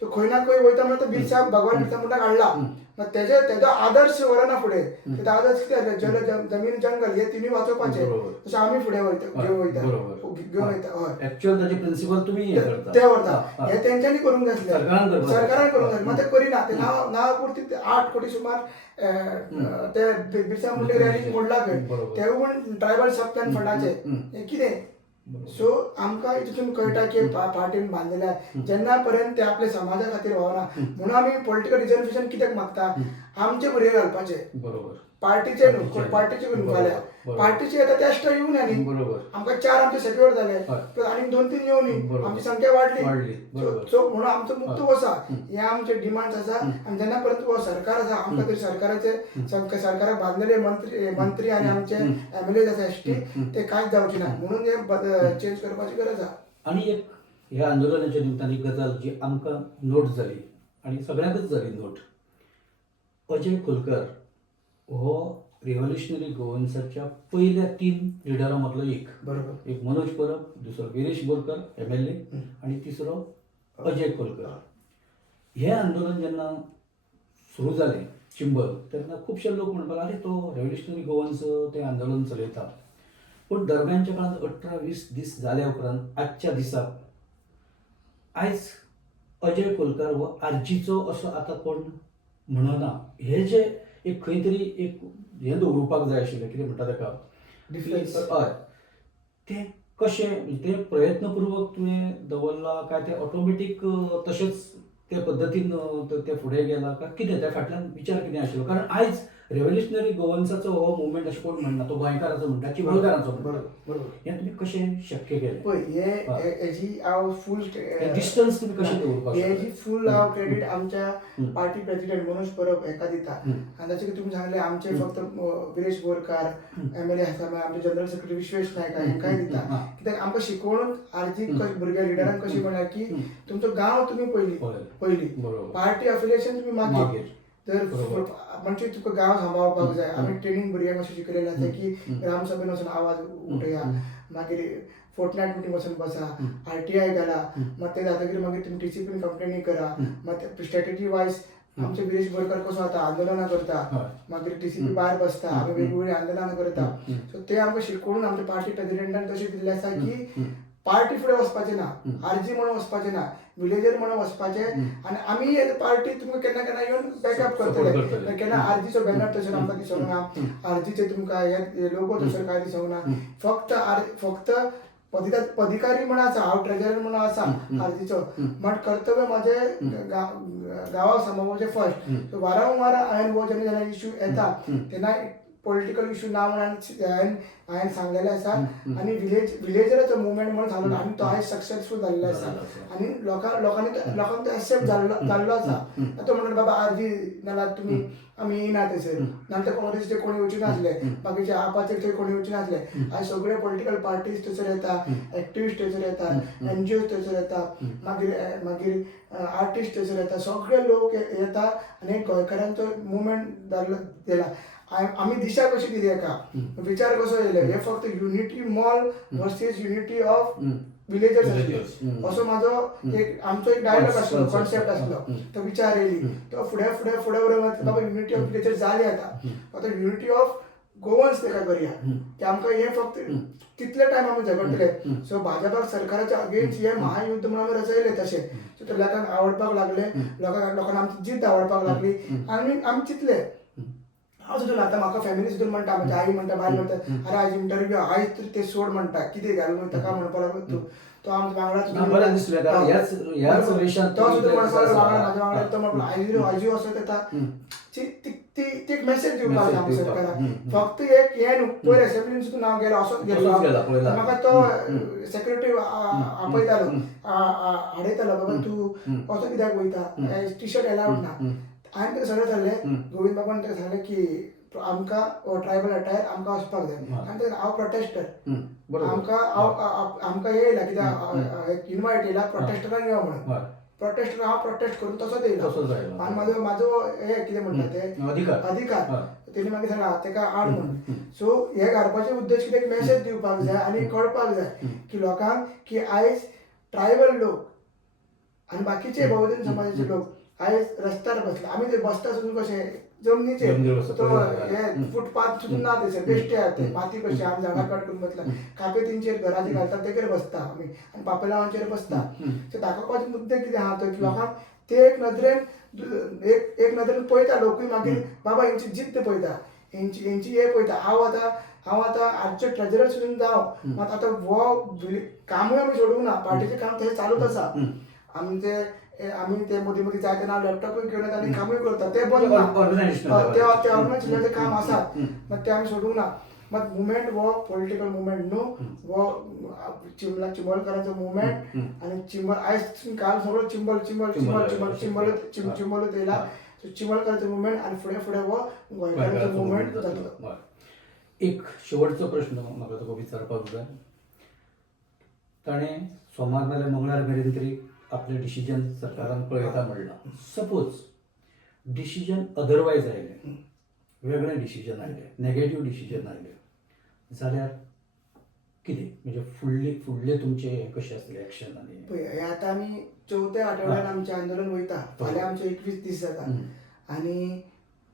सो खंय ना खंय वयता म्हणटा बिरसा भगवान बिरसा मुंडाक हाडला. मात तेजो आदर्श व्हरना फुडें. तेजो आदर्श कितें जल जमीन जंगल हे तिनूय वाचोवपाचे तशें आमी फुडें घेवन वयता. हय एक्चुअल ताचे प्रिंसिपल तुमी हे करता ते व्हरता. हे तेंच्यांनी करूंक जाय आसलें सरकारान करूंक जाय मात ते करिना. ते नांवा पुरती 8 कोटी सुमार ते बिरसा मुंडे रॅली मोडला खंय तेवूय पूण ट्रायबल सब प्लॅन फंडाचे. हें कितें? सो आमकां हितून कळटा की पार्टीन बांदलेल्या जेन्ना पर्यंत ते आपल्या समाजा खातीर व्हावना म्हणून आमी पॉलिटिकल रिजर्वेशन कित्याक मागता आमचे भुरगे घालपाचे पार्टीचे न्हू पार्टीचे न्हू फाल्यां पार्टीचे येता ते एक्स्ट्रा येवं न्ही. आमकां 4 आमचे सेक्युअर जाले आनी 2-3 येवं न्ही आमची संख्या वाडली. सो म्हणून आमचो मुक्त वसा हे आमचे डिमांड्स आसा. आनी जेन्ना पर्यंत हो सरकार आसा आमकां तरी सरकाराचे सरकाराक बांदलेले मंत्री आनी आमचे MLAs आसा एस टी ते कांयच जावचे ना म्हणून हे चेंज करपाची गरज आहा. आनी एक ह्या आंदोलनाच्या निमतान एक गजाल जी आमकां नोट जाली आनी सगळ्यांकच जाली नोट. अजय खोलकर हो रिव्होल्युशनरी गोवन्साच्या पयल्या 3 लिडरां मदलो एक. बरोबर. एक मनोज परब, दुसरो गिरीश बोरकर MLA आनी तिसरो अजय खोलकर. हे आंदोलन जेन्ना सुरू जालें चिंबल तेन्ना खुबशे लोक म्हणपाक लागले तो रिव्होल्युशनरी गोवन्स तें आंदोलन चलयता. पूण दरम्यानच्या काळांत 18-20 दीस जाल्या उपरांत आजच्या दिसाक आयज अजय खोलकर हो आर्जीचो असो आतां कोण म्हणना. हे जे एक खंय तरी एक हें दवरुपाक जाय आशिल्लें कितें म्हणटा ताका हय तें कशें तें प्रयत्नपूर्वक तुवें दवरला काय तें ऑटोमॅटीक तशेंच ते पद्दतीन ते फुडें गेला काय कितें त्या फाटल्यान विचार कितें आशिल्लो? कारण आयज रेव्होल्युशनरी गोवन्साचो हो मुवमेंट अशें कोण म्हणना तो गोंयकाराचो म्हणटा चिंबलकारांचो म्हणटा. हें तुमी कशें शक्य केलें? पळय हेजी हांव फूल डिस्टन्स तुमी कशें दवरपाक हेजी फूल हांव क्रेडीट आमच्या पार्टी प्रेसिडेंट मनोज परब हेका दिता. आनी जशें की तुमी सांगलें आमचे फक्त गिरीश बोरकार MLA आसा मागीर आमचे जनरल सेक्रेटरी विश्वेश नायक हेंकाय दिता. कित्याक आमकां शिकोवन आर्जीक भुरग्या लिडरांक कशी म्हणल्यार की तुमचो गांव तुमी पयली पार्टी अफिलिएशन तुमी मागीर तर म्हणजे तुका गांव सांबाळपाक जाय. आमी ट्रेनींग भुरग्यांक अशें शिकयलेलें आसा की ग्रामसभेन वचून आवाज उठया मागीर फोर्टनायट मिटींग वचून बसा RTI घाला मात ते जातकीर मागीर तुमी डिसिप्लीन कंप्लेनी करा मात स्ट्रॅटेजी वायज आमचे विरेश बोरकर कसो आता आंदोलनां करता हय. मागीर TCP भायर बसता आमी वेगवेगळी आंदोलनां करता सो ते आमकां शिकवून आमच्या पार्टी प्रेसिडेंटान तशें दिल्लें आसा की पार्टी फुडें वचपाचें ना आरजी म्हणून वचपाचें ना विलेजर म्हणून वचपाचें आनी आमी पार्टी तुमकां केन्ना केन्ना येवन बॅकअप करतले केन्ना आरजीचो बॅनर तसो आमकां दिसूंक ना आरजीचे तुमकां हे लोगो तसो काय दिसूंक ना फक्त पदाधिकारी म्हणून आसा हांव ट्रेजरर म्हणून आसा आरजीचो बट कर्तव्य माझे गांवाक सांबाळपाचें फर्स्ट सो वारंवार हांवें हो जेन्ना इश्यू येता तेन्ना पॉलिटिकल इश्यू ना म्हणून हांवें सांगलेलें आसा आनी विलेजराचो मुवमेंट म्हणून सांगलो आनी तो आयज सक्सेसफूल जाल्लो आसा आनी लोकांक तो एक्सेप्ट जाल्लो आसा तो म्हणटा बाबा आरजी नाल्यार तुमी आमी येयना थंयसर नाल्यार काँग्रेसीचे कोणी वचूं नासले बाकीचे आपाचे थंय कोणी वचूं नासले आयज सगळे पॉलिटिकल पार्टीज थंयसर येता एक्टिविस्ट थंयसर येता NGO थंयसर येता मागीर आर्टिस्ट थंयसर येता सगळे लोक येता आनी गोंयकारांचो मुवमेंट दिला आमी दिशा कशी दिली एका विचार कसो येयलो हे फक्त unity mall versus unity of villagers असो म्हाजो आमचो एक डायलॉग आसलो कॉन्सेप्ट आसलो तो विचार येयली तो फुडें बाबा युनिटी ऑफ विलेजर्स जाली आता युनिटी ऑफ गोवन्स तेका करूया की आमकां हे फक्त कितले टायम आमी झगडटले सो भाजपाक सरकाराच्या अगेन्स्ट हे महायुद्ध म्हणून आमी रचयले तशें सो ते लोकांक आवडपाक लागले लोकांक आमची जिद्द आवडपाक लागली आनी आमी चिंतले हांव सुद्दां आतां म्हाका फॅमिली सुद्दां म्हणटा म्हजी आई म्हणटा बायल म्हणटा अरे आज इंटरव्यू आयज तरी ते सोड म्हणटा कितें घालून ताका म्हणपाक लागलो तूं तो आमच्या वांगडा तो सुद्दां म्हाज्या वांगडा तो म्हणलो आयजू असो येता ती एक मेसेज दिवपाक जाय आमच्या सरकाराक फक्त एक हे न्हू पयर असेंब्लीन सुद्दां नांव गेलो असोच गेलो म्हाका तो सेक्रेटरी आपयतालो हाडयतालो बाबा तूं असो कित्याक वयता टी-शर्ट एलावड ना हांवें ताका सगळें सांगलें गोविंद बाबान ताका सांगलें की आमकां ट्रायबल अटायर आमकां वचपाक जाय आनी हांव प्रोटेस्टर आमकां येयला कित्याक इनवायट येयला प्रोटेस्टरांक यो म्हणून प्रोटेस्ट हांव प्रोटेस्ट करून तसोच येयलो आनी म्हाजो हे कितें म्हणटा ते अधिकार तेणी मागीर सांगला तेका हाड म्हणून सो हे घालपाचे उद्देश कितें एक मेसेज दिवपाक जाय आनी कळपाक जाय की लोकांक की आयज ट्रायबल लोक आनी बाकीचे बहुजन समाजाचे लोक आयज रस्त्यार बसले आमी ते बसता सुद्दां कशें जमनीचेर तो हे फुटपाथ सुद्दां ना थंयसर बेश्टे ते माती कशी आमी झाडां कट करून बसला कापे तेंचेर घराचे घालता तेचेर बसता आमी आनी पापलांवाचेर बसता सो दाखोवपाचे मुद्दे कितें आहा तो की लोकांक ते एक नदरेन पळयता लोकूय मागीर बाबा हेंची जिद्द पळयता हेंची हे पळयता हांव आतां आजचे ट्रेजरर सुद्दां जावं मात आतां हो कामूय आमी सोडूंक ना पार्टीचें काम थंय चालूच आसा आमी ते मदीं मदीं जाय तेन्ना लॅपटॉपूय घेवन येता आनी कामूय करता ते बंद ना ते ऑर्गनायजेशनाचें काम आसात मात ते आमी सोडूंक ना मात मुवमेंट हो पॉलिटिकल मुवमेंट न्हू हो चिंबलकारांचो मुवमेंट आनी आयज काल सगळो चिंबलूच येयला चिंबलकारांचो मुवमेंट आनी फुडें हो गोंयकारांचो मुवमेंट जातलो. एक शेवटचो प्रश्न म्हाका तुका विचारपाक जाय ताणें सोमार नाल्यार मंगळार मेरेन तरी आपले डिसिजन सरकारान पळयता म्हणलां सपोज डिसिजन अदरवायज आयलें वेगळें डिसिजन आयलें नेगेटीव डिसिजन आयलें जाल्यार कितें म्हणजे फुडले तुमचे कशें आसलें एक्शन आनी पळय हे आतां आमी चवथ्या आठवड्यान आमचें आंदोलन वयता फाल्यां आमचे 21 दीस जाता आनी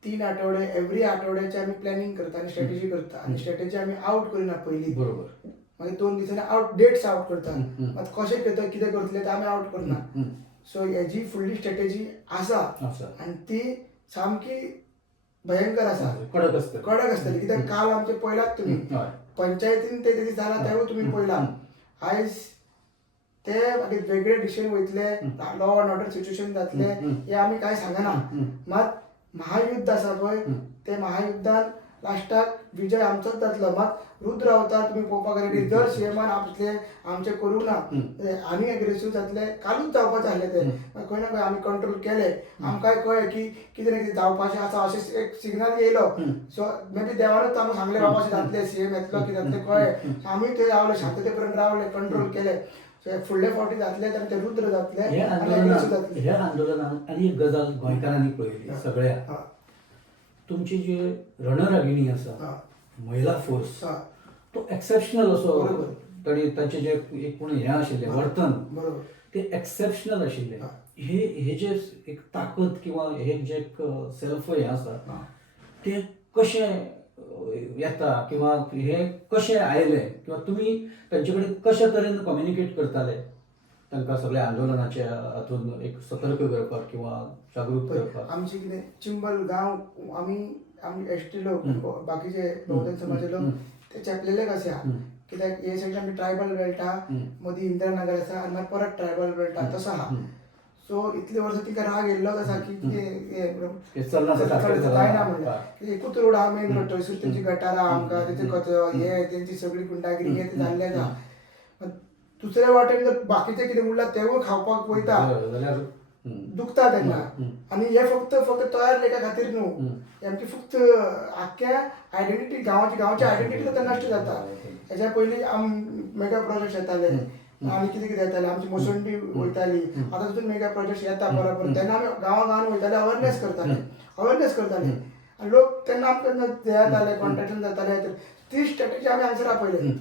3 आठवडे एवरी आठवड्याचे आमी प्लॅनिंग करता आनी स्ट्रॅटेजी करता आनी स्ट्रॅटेजी आमी आउट करिना पयलीं बरोबर मागीर 2 दिसांनी डेट्स आउट करता मात कशें कितें करतले ते आमी आउट करना सो हेजी फुडली स्ट्रॅटेजी आसा आनी ती सामकी भयंकर आसा कडक आसतली कित्याक काल आमचे पळयलात तुमी पंचायतीन ते दीस जाला तेवूय तुमी पळयला आयज ते मागीर वेगळे डिसिजन वयतले लॉ अँड ऑर्डर सिच्युएशन जातले हे आमी कांय सांगना मात महायुद्ध आसा पळय ते महायुद्धान लास्टाक विजय आमचोच जातलो मात रुद्र अवतार तुमी पळोवपाक रेडी दर सीएमान आमचे करूंक ना आनी एग्रेसीव जातले कालूच जावपाचें आसलें ते खंय ना खंय आमी कंट्रोल केले आमकांय कळ्ळें की कितें ना कितें जावपाचें आसा अशें एक सिग्नल येयलो सो मे बी देवानूच आमकां सांगलें बाबा अशें जातलें सीएम येतलो कितें जातलें कळ्ळें आमी थंय रावले शांतते पर्यंत रावले कंट्रोल केले सो फुडले फावटी जातले जाल्यार ते रुद्र जातले ह्या आंदोलनान आनी एक गजाल गोंयकारांनी पळयली सगळ्या तुमची जी रणरागिणी आसा महिला फोर्स तो एक्सेप्शनल असो तांचे जे एकूण हें आशिल्लें वर्तन ते एक्सेप्शनल आशिल्लें हे जे एक ताकद किंवा हे जे एक सेल्फ हे आसा हां. ते कशें येता किंवा हे कशें आयलें किंवा तुमी तांचे कडेन कशे तरेन कम्युनिकेट करताले तांकां सगळ्या आंदोलनाच्या हातून एक सतर्क करपाक किंवा जागृत करपाक. आमचे कितें चिंबल गांव आमी एसटी लोक बाकीचे बहुजन समाज लोक ते चेपलेले कशे आहा कित्याक हे सायडीन आमी ट्रायबल बेल्ट आहा मदीं इंदिरानगर आसा आनी मागीर परत ट्रायबल बेल्ट आहा तसो आहा. सो इतले वर्सां तिका राग येयल्लोच आसा की हे चलना जायना म्हणल्यार एकूच रोड आहा मेन रोड थंयसर तेंची गटारां आमकां तेंचे कचरो हे तेंची सगळी गुंडागिरी हे ते जाल्लेच आहा. दुसऱ्या वाटेन जर बाकीचे कितें उरला तेवूय खावपाक वयता जाल्यार दुखता तेन्ना. आनी हे फक्त तयार लेखा खातीर न्हू आमची फक्त आख्ख्या आयडेंटिटी गांवची आयडेंटिटी सुद्दां नश्ट जाता. हेच्या पयलीं मेगा प्रोजेक्ट येताले आनी कितें कितें येतालें आमची मोसंडी वयताली आतां तितून मेगा प्रोजेक्ट येता बरोबर तेन्ना आमी गांवां वयताले अवेरनेस करताले आनी लोक तेन्ना आमकां हे जाताले कॉन्ट्रेक्शन जाताले ती स्ट्रॅटेजी आमी हांगसर आपयले.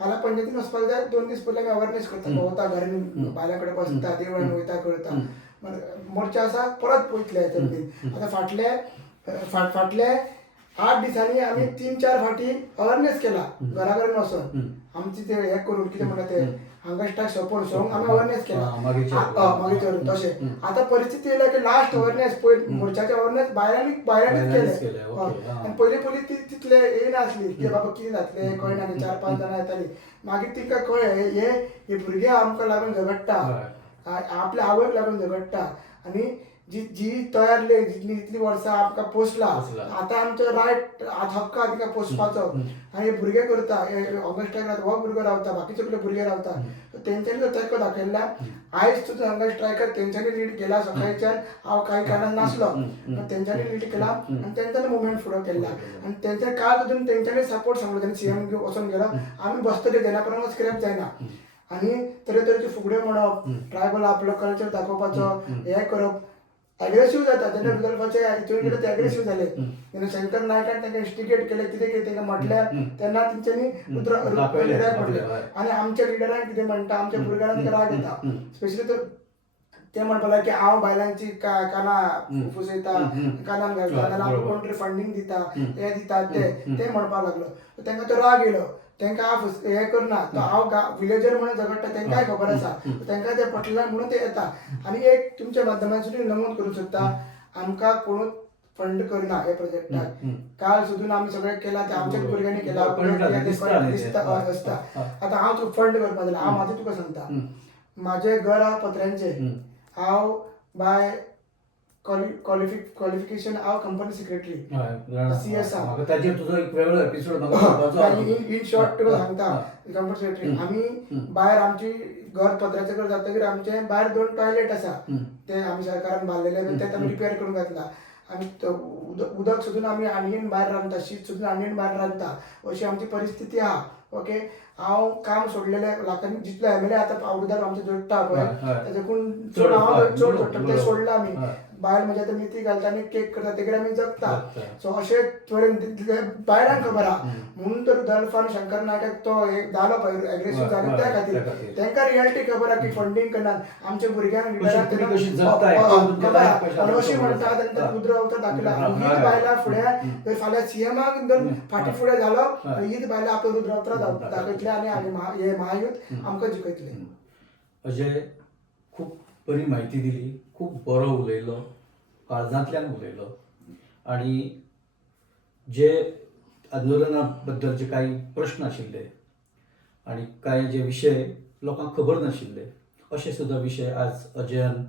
फाल्यां पंचायतीन वचपाक जाय 2 दीस पयलीं आमी अवेरनेस करता भोंवता घरांनी बायलां कडेन बसता देवळान वयता करता मोर्चा आसा परत वयतले बीन. आतां फाटले 8 दिसांनी आमी 3-4 फावटी अवेरनेस केला घरा कडेन वचून आमचे ते हे करून कितें म्हणटा ते हांगास्टाक सपोर्ट सोंग आमी अवेरनेस केला मागीर तशें. आतां परिस्थिती येयल्या की लास्ट अवेरनेस पयलीं मोर्चाचे अवेरनेस भायल्यांनीच केले आनी पयलीं तितले येयनासली की बाबा कितें जातलें कळना 4-5 जाणां येतालीं. मागीर तिका कळ्ळें हे भुरगे आमकां लागून झगडटा आपल्या आवयक लागून झगडटा आनी जी तयार लेख जितली वर्सां आमकां पोसला आतां आमचो रायट हक्क आहा तिका पोसपाचो आनी हे भुरगे करता ऑगस्टाक रावता हो भुरगो रावता बाकीचे भुरगे रावता तेंच्यांनी जर तेंको दाखयला आयज सुद्दां हांगा स्ट्रायकर तेंच्यांनी लीड केला सकाळच्यान हांव कांय कारणान नासलो तेंच्यांनी लीड केला आनी तेंच्यांनी मुवमेंट फुडें केला आनी तेंच्या काळ सुद्दां तेंच्यांनी सपोर्ट सांगलो तेन्ना सीएम वचून गेलो आमी बसतले तेन्ना पर्यंत स्क्रॅप जायना. आनी तरेतरेचे फुगड्यो म्हणप ट्रायबल आपलो कल्चर दाखोवपाचो हें करप एग्रेसीव जाता तेन्ना रुदल्फाचे हितून गेले ते एग्रेसीव जाले तेन्ना शंकर नायकान तांकां इन्स्टिगेट केलें कितें तांकां म्हटल्यार तेन्ना तेंच्यांनी लिडराक म्हटलें आनी आमच्या लिडराक कितें म्हणटा आमच्या भुरग्यांक राग येता स्पेशली तर ते म्हणपाक लागले की हांव बायलांची कानां फुसयता कानान घालता नाजाल्यार आमकां कोण तरी फंडींग दिता हे दिता ते म्हणपाक लागलो तांकां तो राग येयलो तांकां हांव हें करना हांव विलेजर म्हणून झगडटा तांकांय खबर आसा तांकां तें पटलें म्हणून ते येता. आनी एक तुमच्या माध्यमांतसून नमूद करूंक सोदता आमकां कोणूच फंड करना हे प्रोजेक्टाक काल सुद्दां आमी सगळें केलां ते आमच्याच भुरग्यांनी केला दिसता. आतां हांव फंड करपा जाल्यार हांव म्हाजें तुका सांगता म्हाजें घर आहा पत्र्यांचें हांव बाय क्वॉलिफिकेशन हांव company secretary CS in short तुका सांगता कंपनी सेक्रेटरी आमी भायर आमची घर पत्र्याचें घर जातकीर आमचें भायर 2 टॉयलेट आसा ते आमी सरकारान बांदलेले ते आमी रिपेर करून घातला आमी उदक सुद्दां आमी आणीन भायर रांदता शीत सुद्दां आणीन भायर रांदता अशी आमची परिस्थिती आहा. ओके हांव काम सोडलेले लोकांनी जितलो MLA आतां पावडर आमचे जोडटा पळय ताच्याकून चड हांव जोडटा ते सोडला आमी भायर म्हणजे आतां मेथी घालता आनी केक करता तेगेर आमी जगता. सो अशें तरेन भायरांक खबर आहा म्हणून तर रुदल्फान शंकर नायकाक तो एक जालो पळय एग्रेसीव जालो त्या खातीर तांकां रियलिटी खबर आहा की फंडींग करनात आमच्या भुरग्यांक अशी म्हणटा तांकां रुद्र अवतार दाखयला हीच बायलां फुडें जर फाल्यां CMाक जर फाटी फुडें जालो हीच बायलां आपलो रुद्र अवतार दाखयतले आनी हे महायुद्ध आमकां जिखयतले. अजय खूब बरी म्हायती दिली खूब बरो उलयलो काळजांतल्यान उलयलो आनी जे आंदोलना बद्दल जे काही प्रश्न आशिल्ले आनी कांय जे विशय लोकांक खबर नाशिल्ले अशे सुद्दां विशय आज अजयान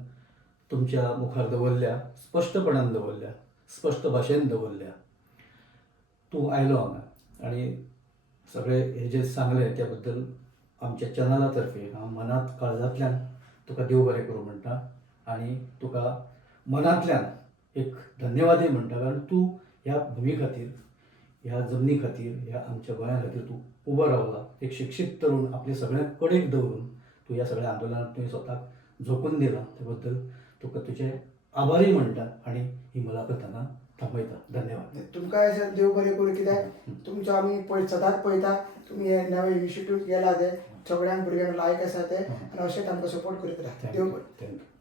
तुमच्या मुखार दवरल्या स्पश्टपणान दवरल्या स्पश्ट भाशेन दवरल्या. तूं आयलो हांगा आनी सगळें हे जे सांगलें त्या बद्दल आमच्या चॅनला तर्फे हांव मनांत काळजांतल्यान तुका देव बरें करूं म्हणटा आनी तुका मनांतल्यान एक धन्यवादय म्हणटा कारण तूं ह्या भुमी खातीर ह्या जमनी खातीर ह्या आमच्या गोंया खातीर तूं उबो रावला. एक शिक्षीत तरूण आपले सगळ्यांक कडेक दवरून तूं ह्या सगळ्या आंदोलनांत तुवें स्वताक झोकून दिलां ते बद्दल तुका तुजें आभारी म्हणटा आनी ही मुलाखत हांगा थांबयता. धन्यवाद. तुमकां देव बरें करूं कित्याक तुमचो आमी सदांच पळयता तुमी हे नवे इनिशिएटीव केला ते सगळ्यांक भुरग्यांक लायक आसा ते आनी अशेंच आमकां सपोर्ट करीत राहा. देव बरें. थँक्यू.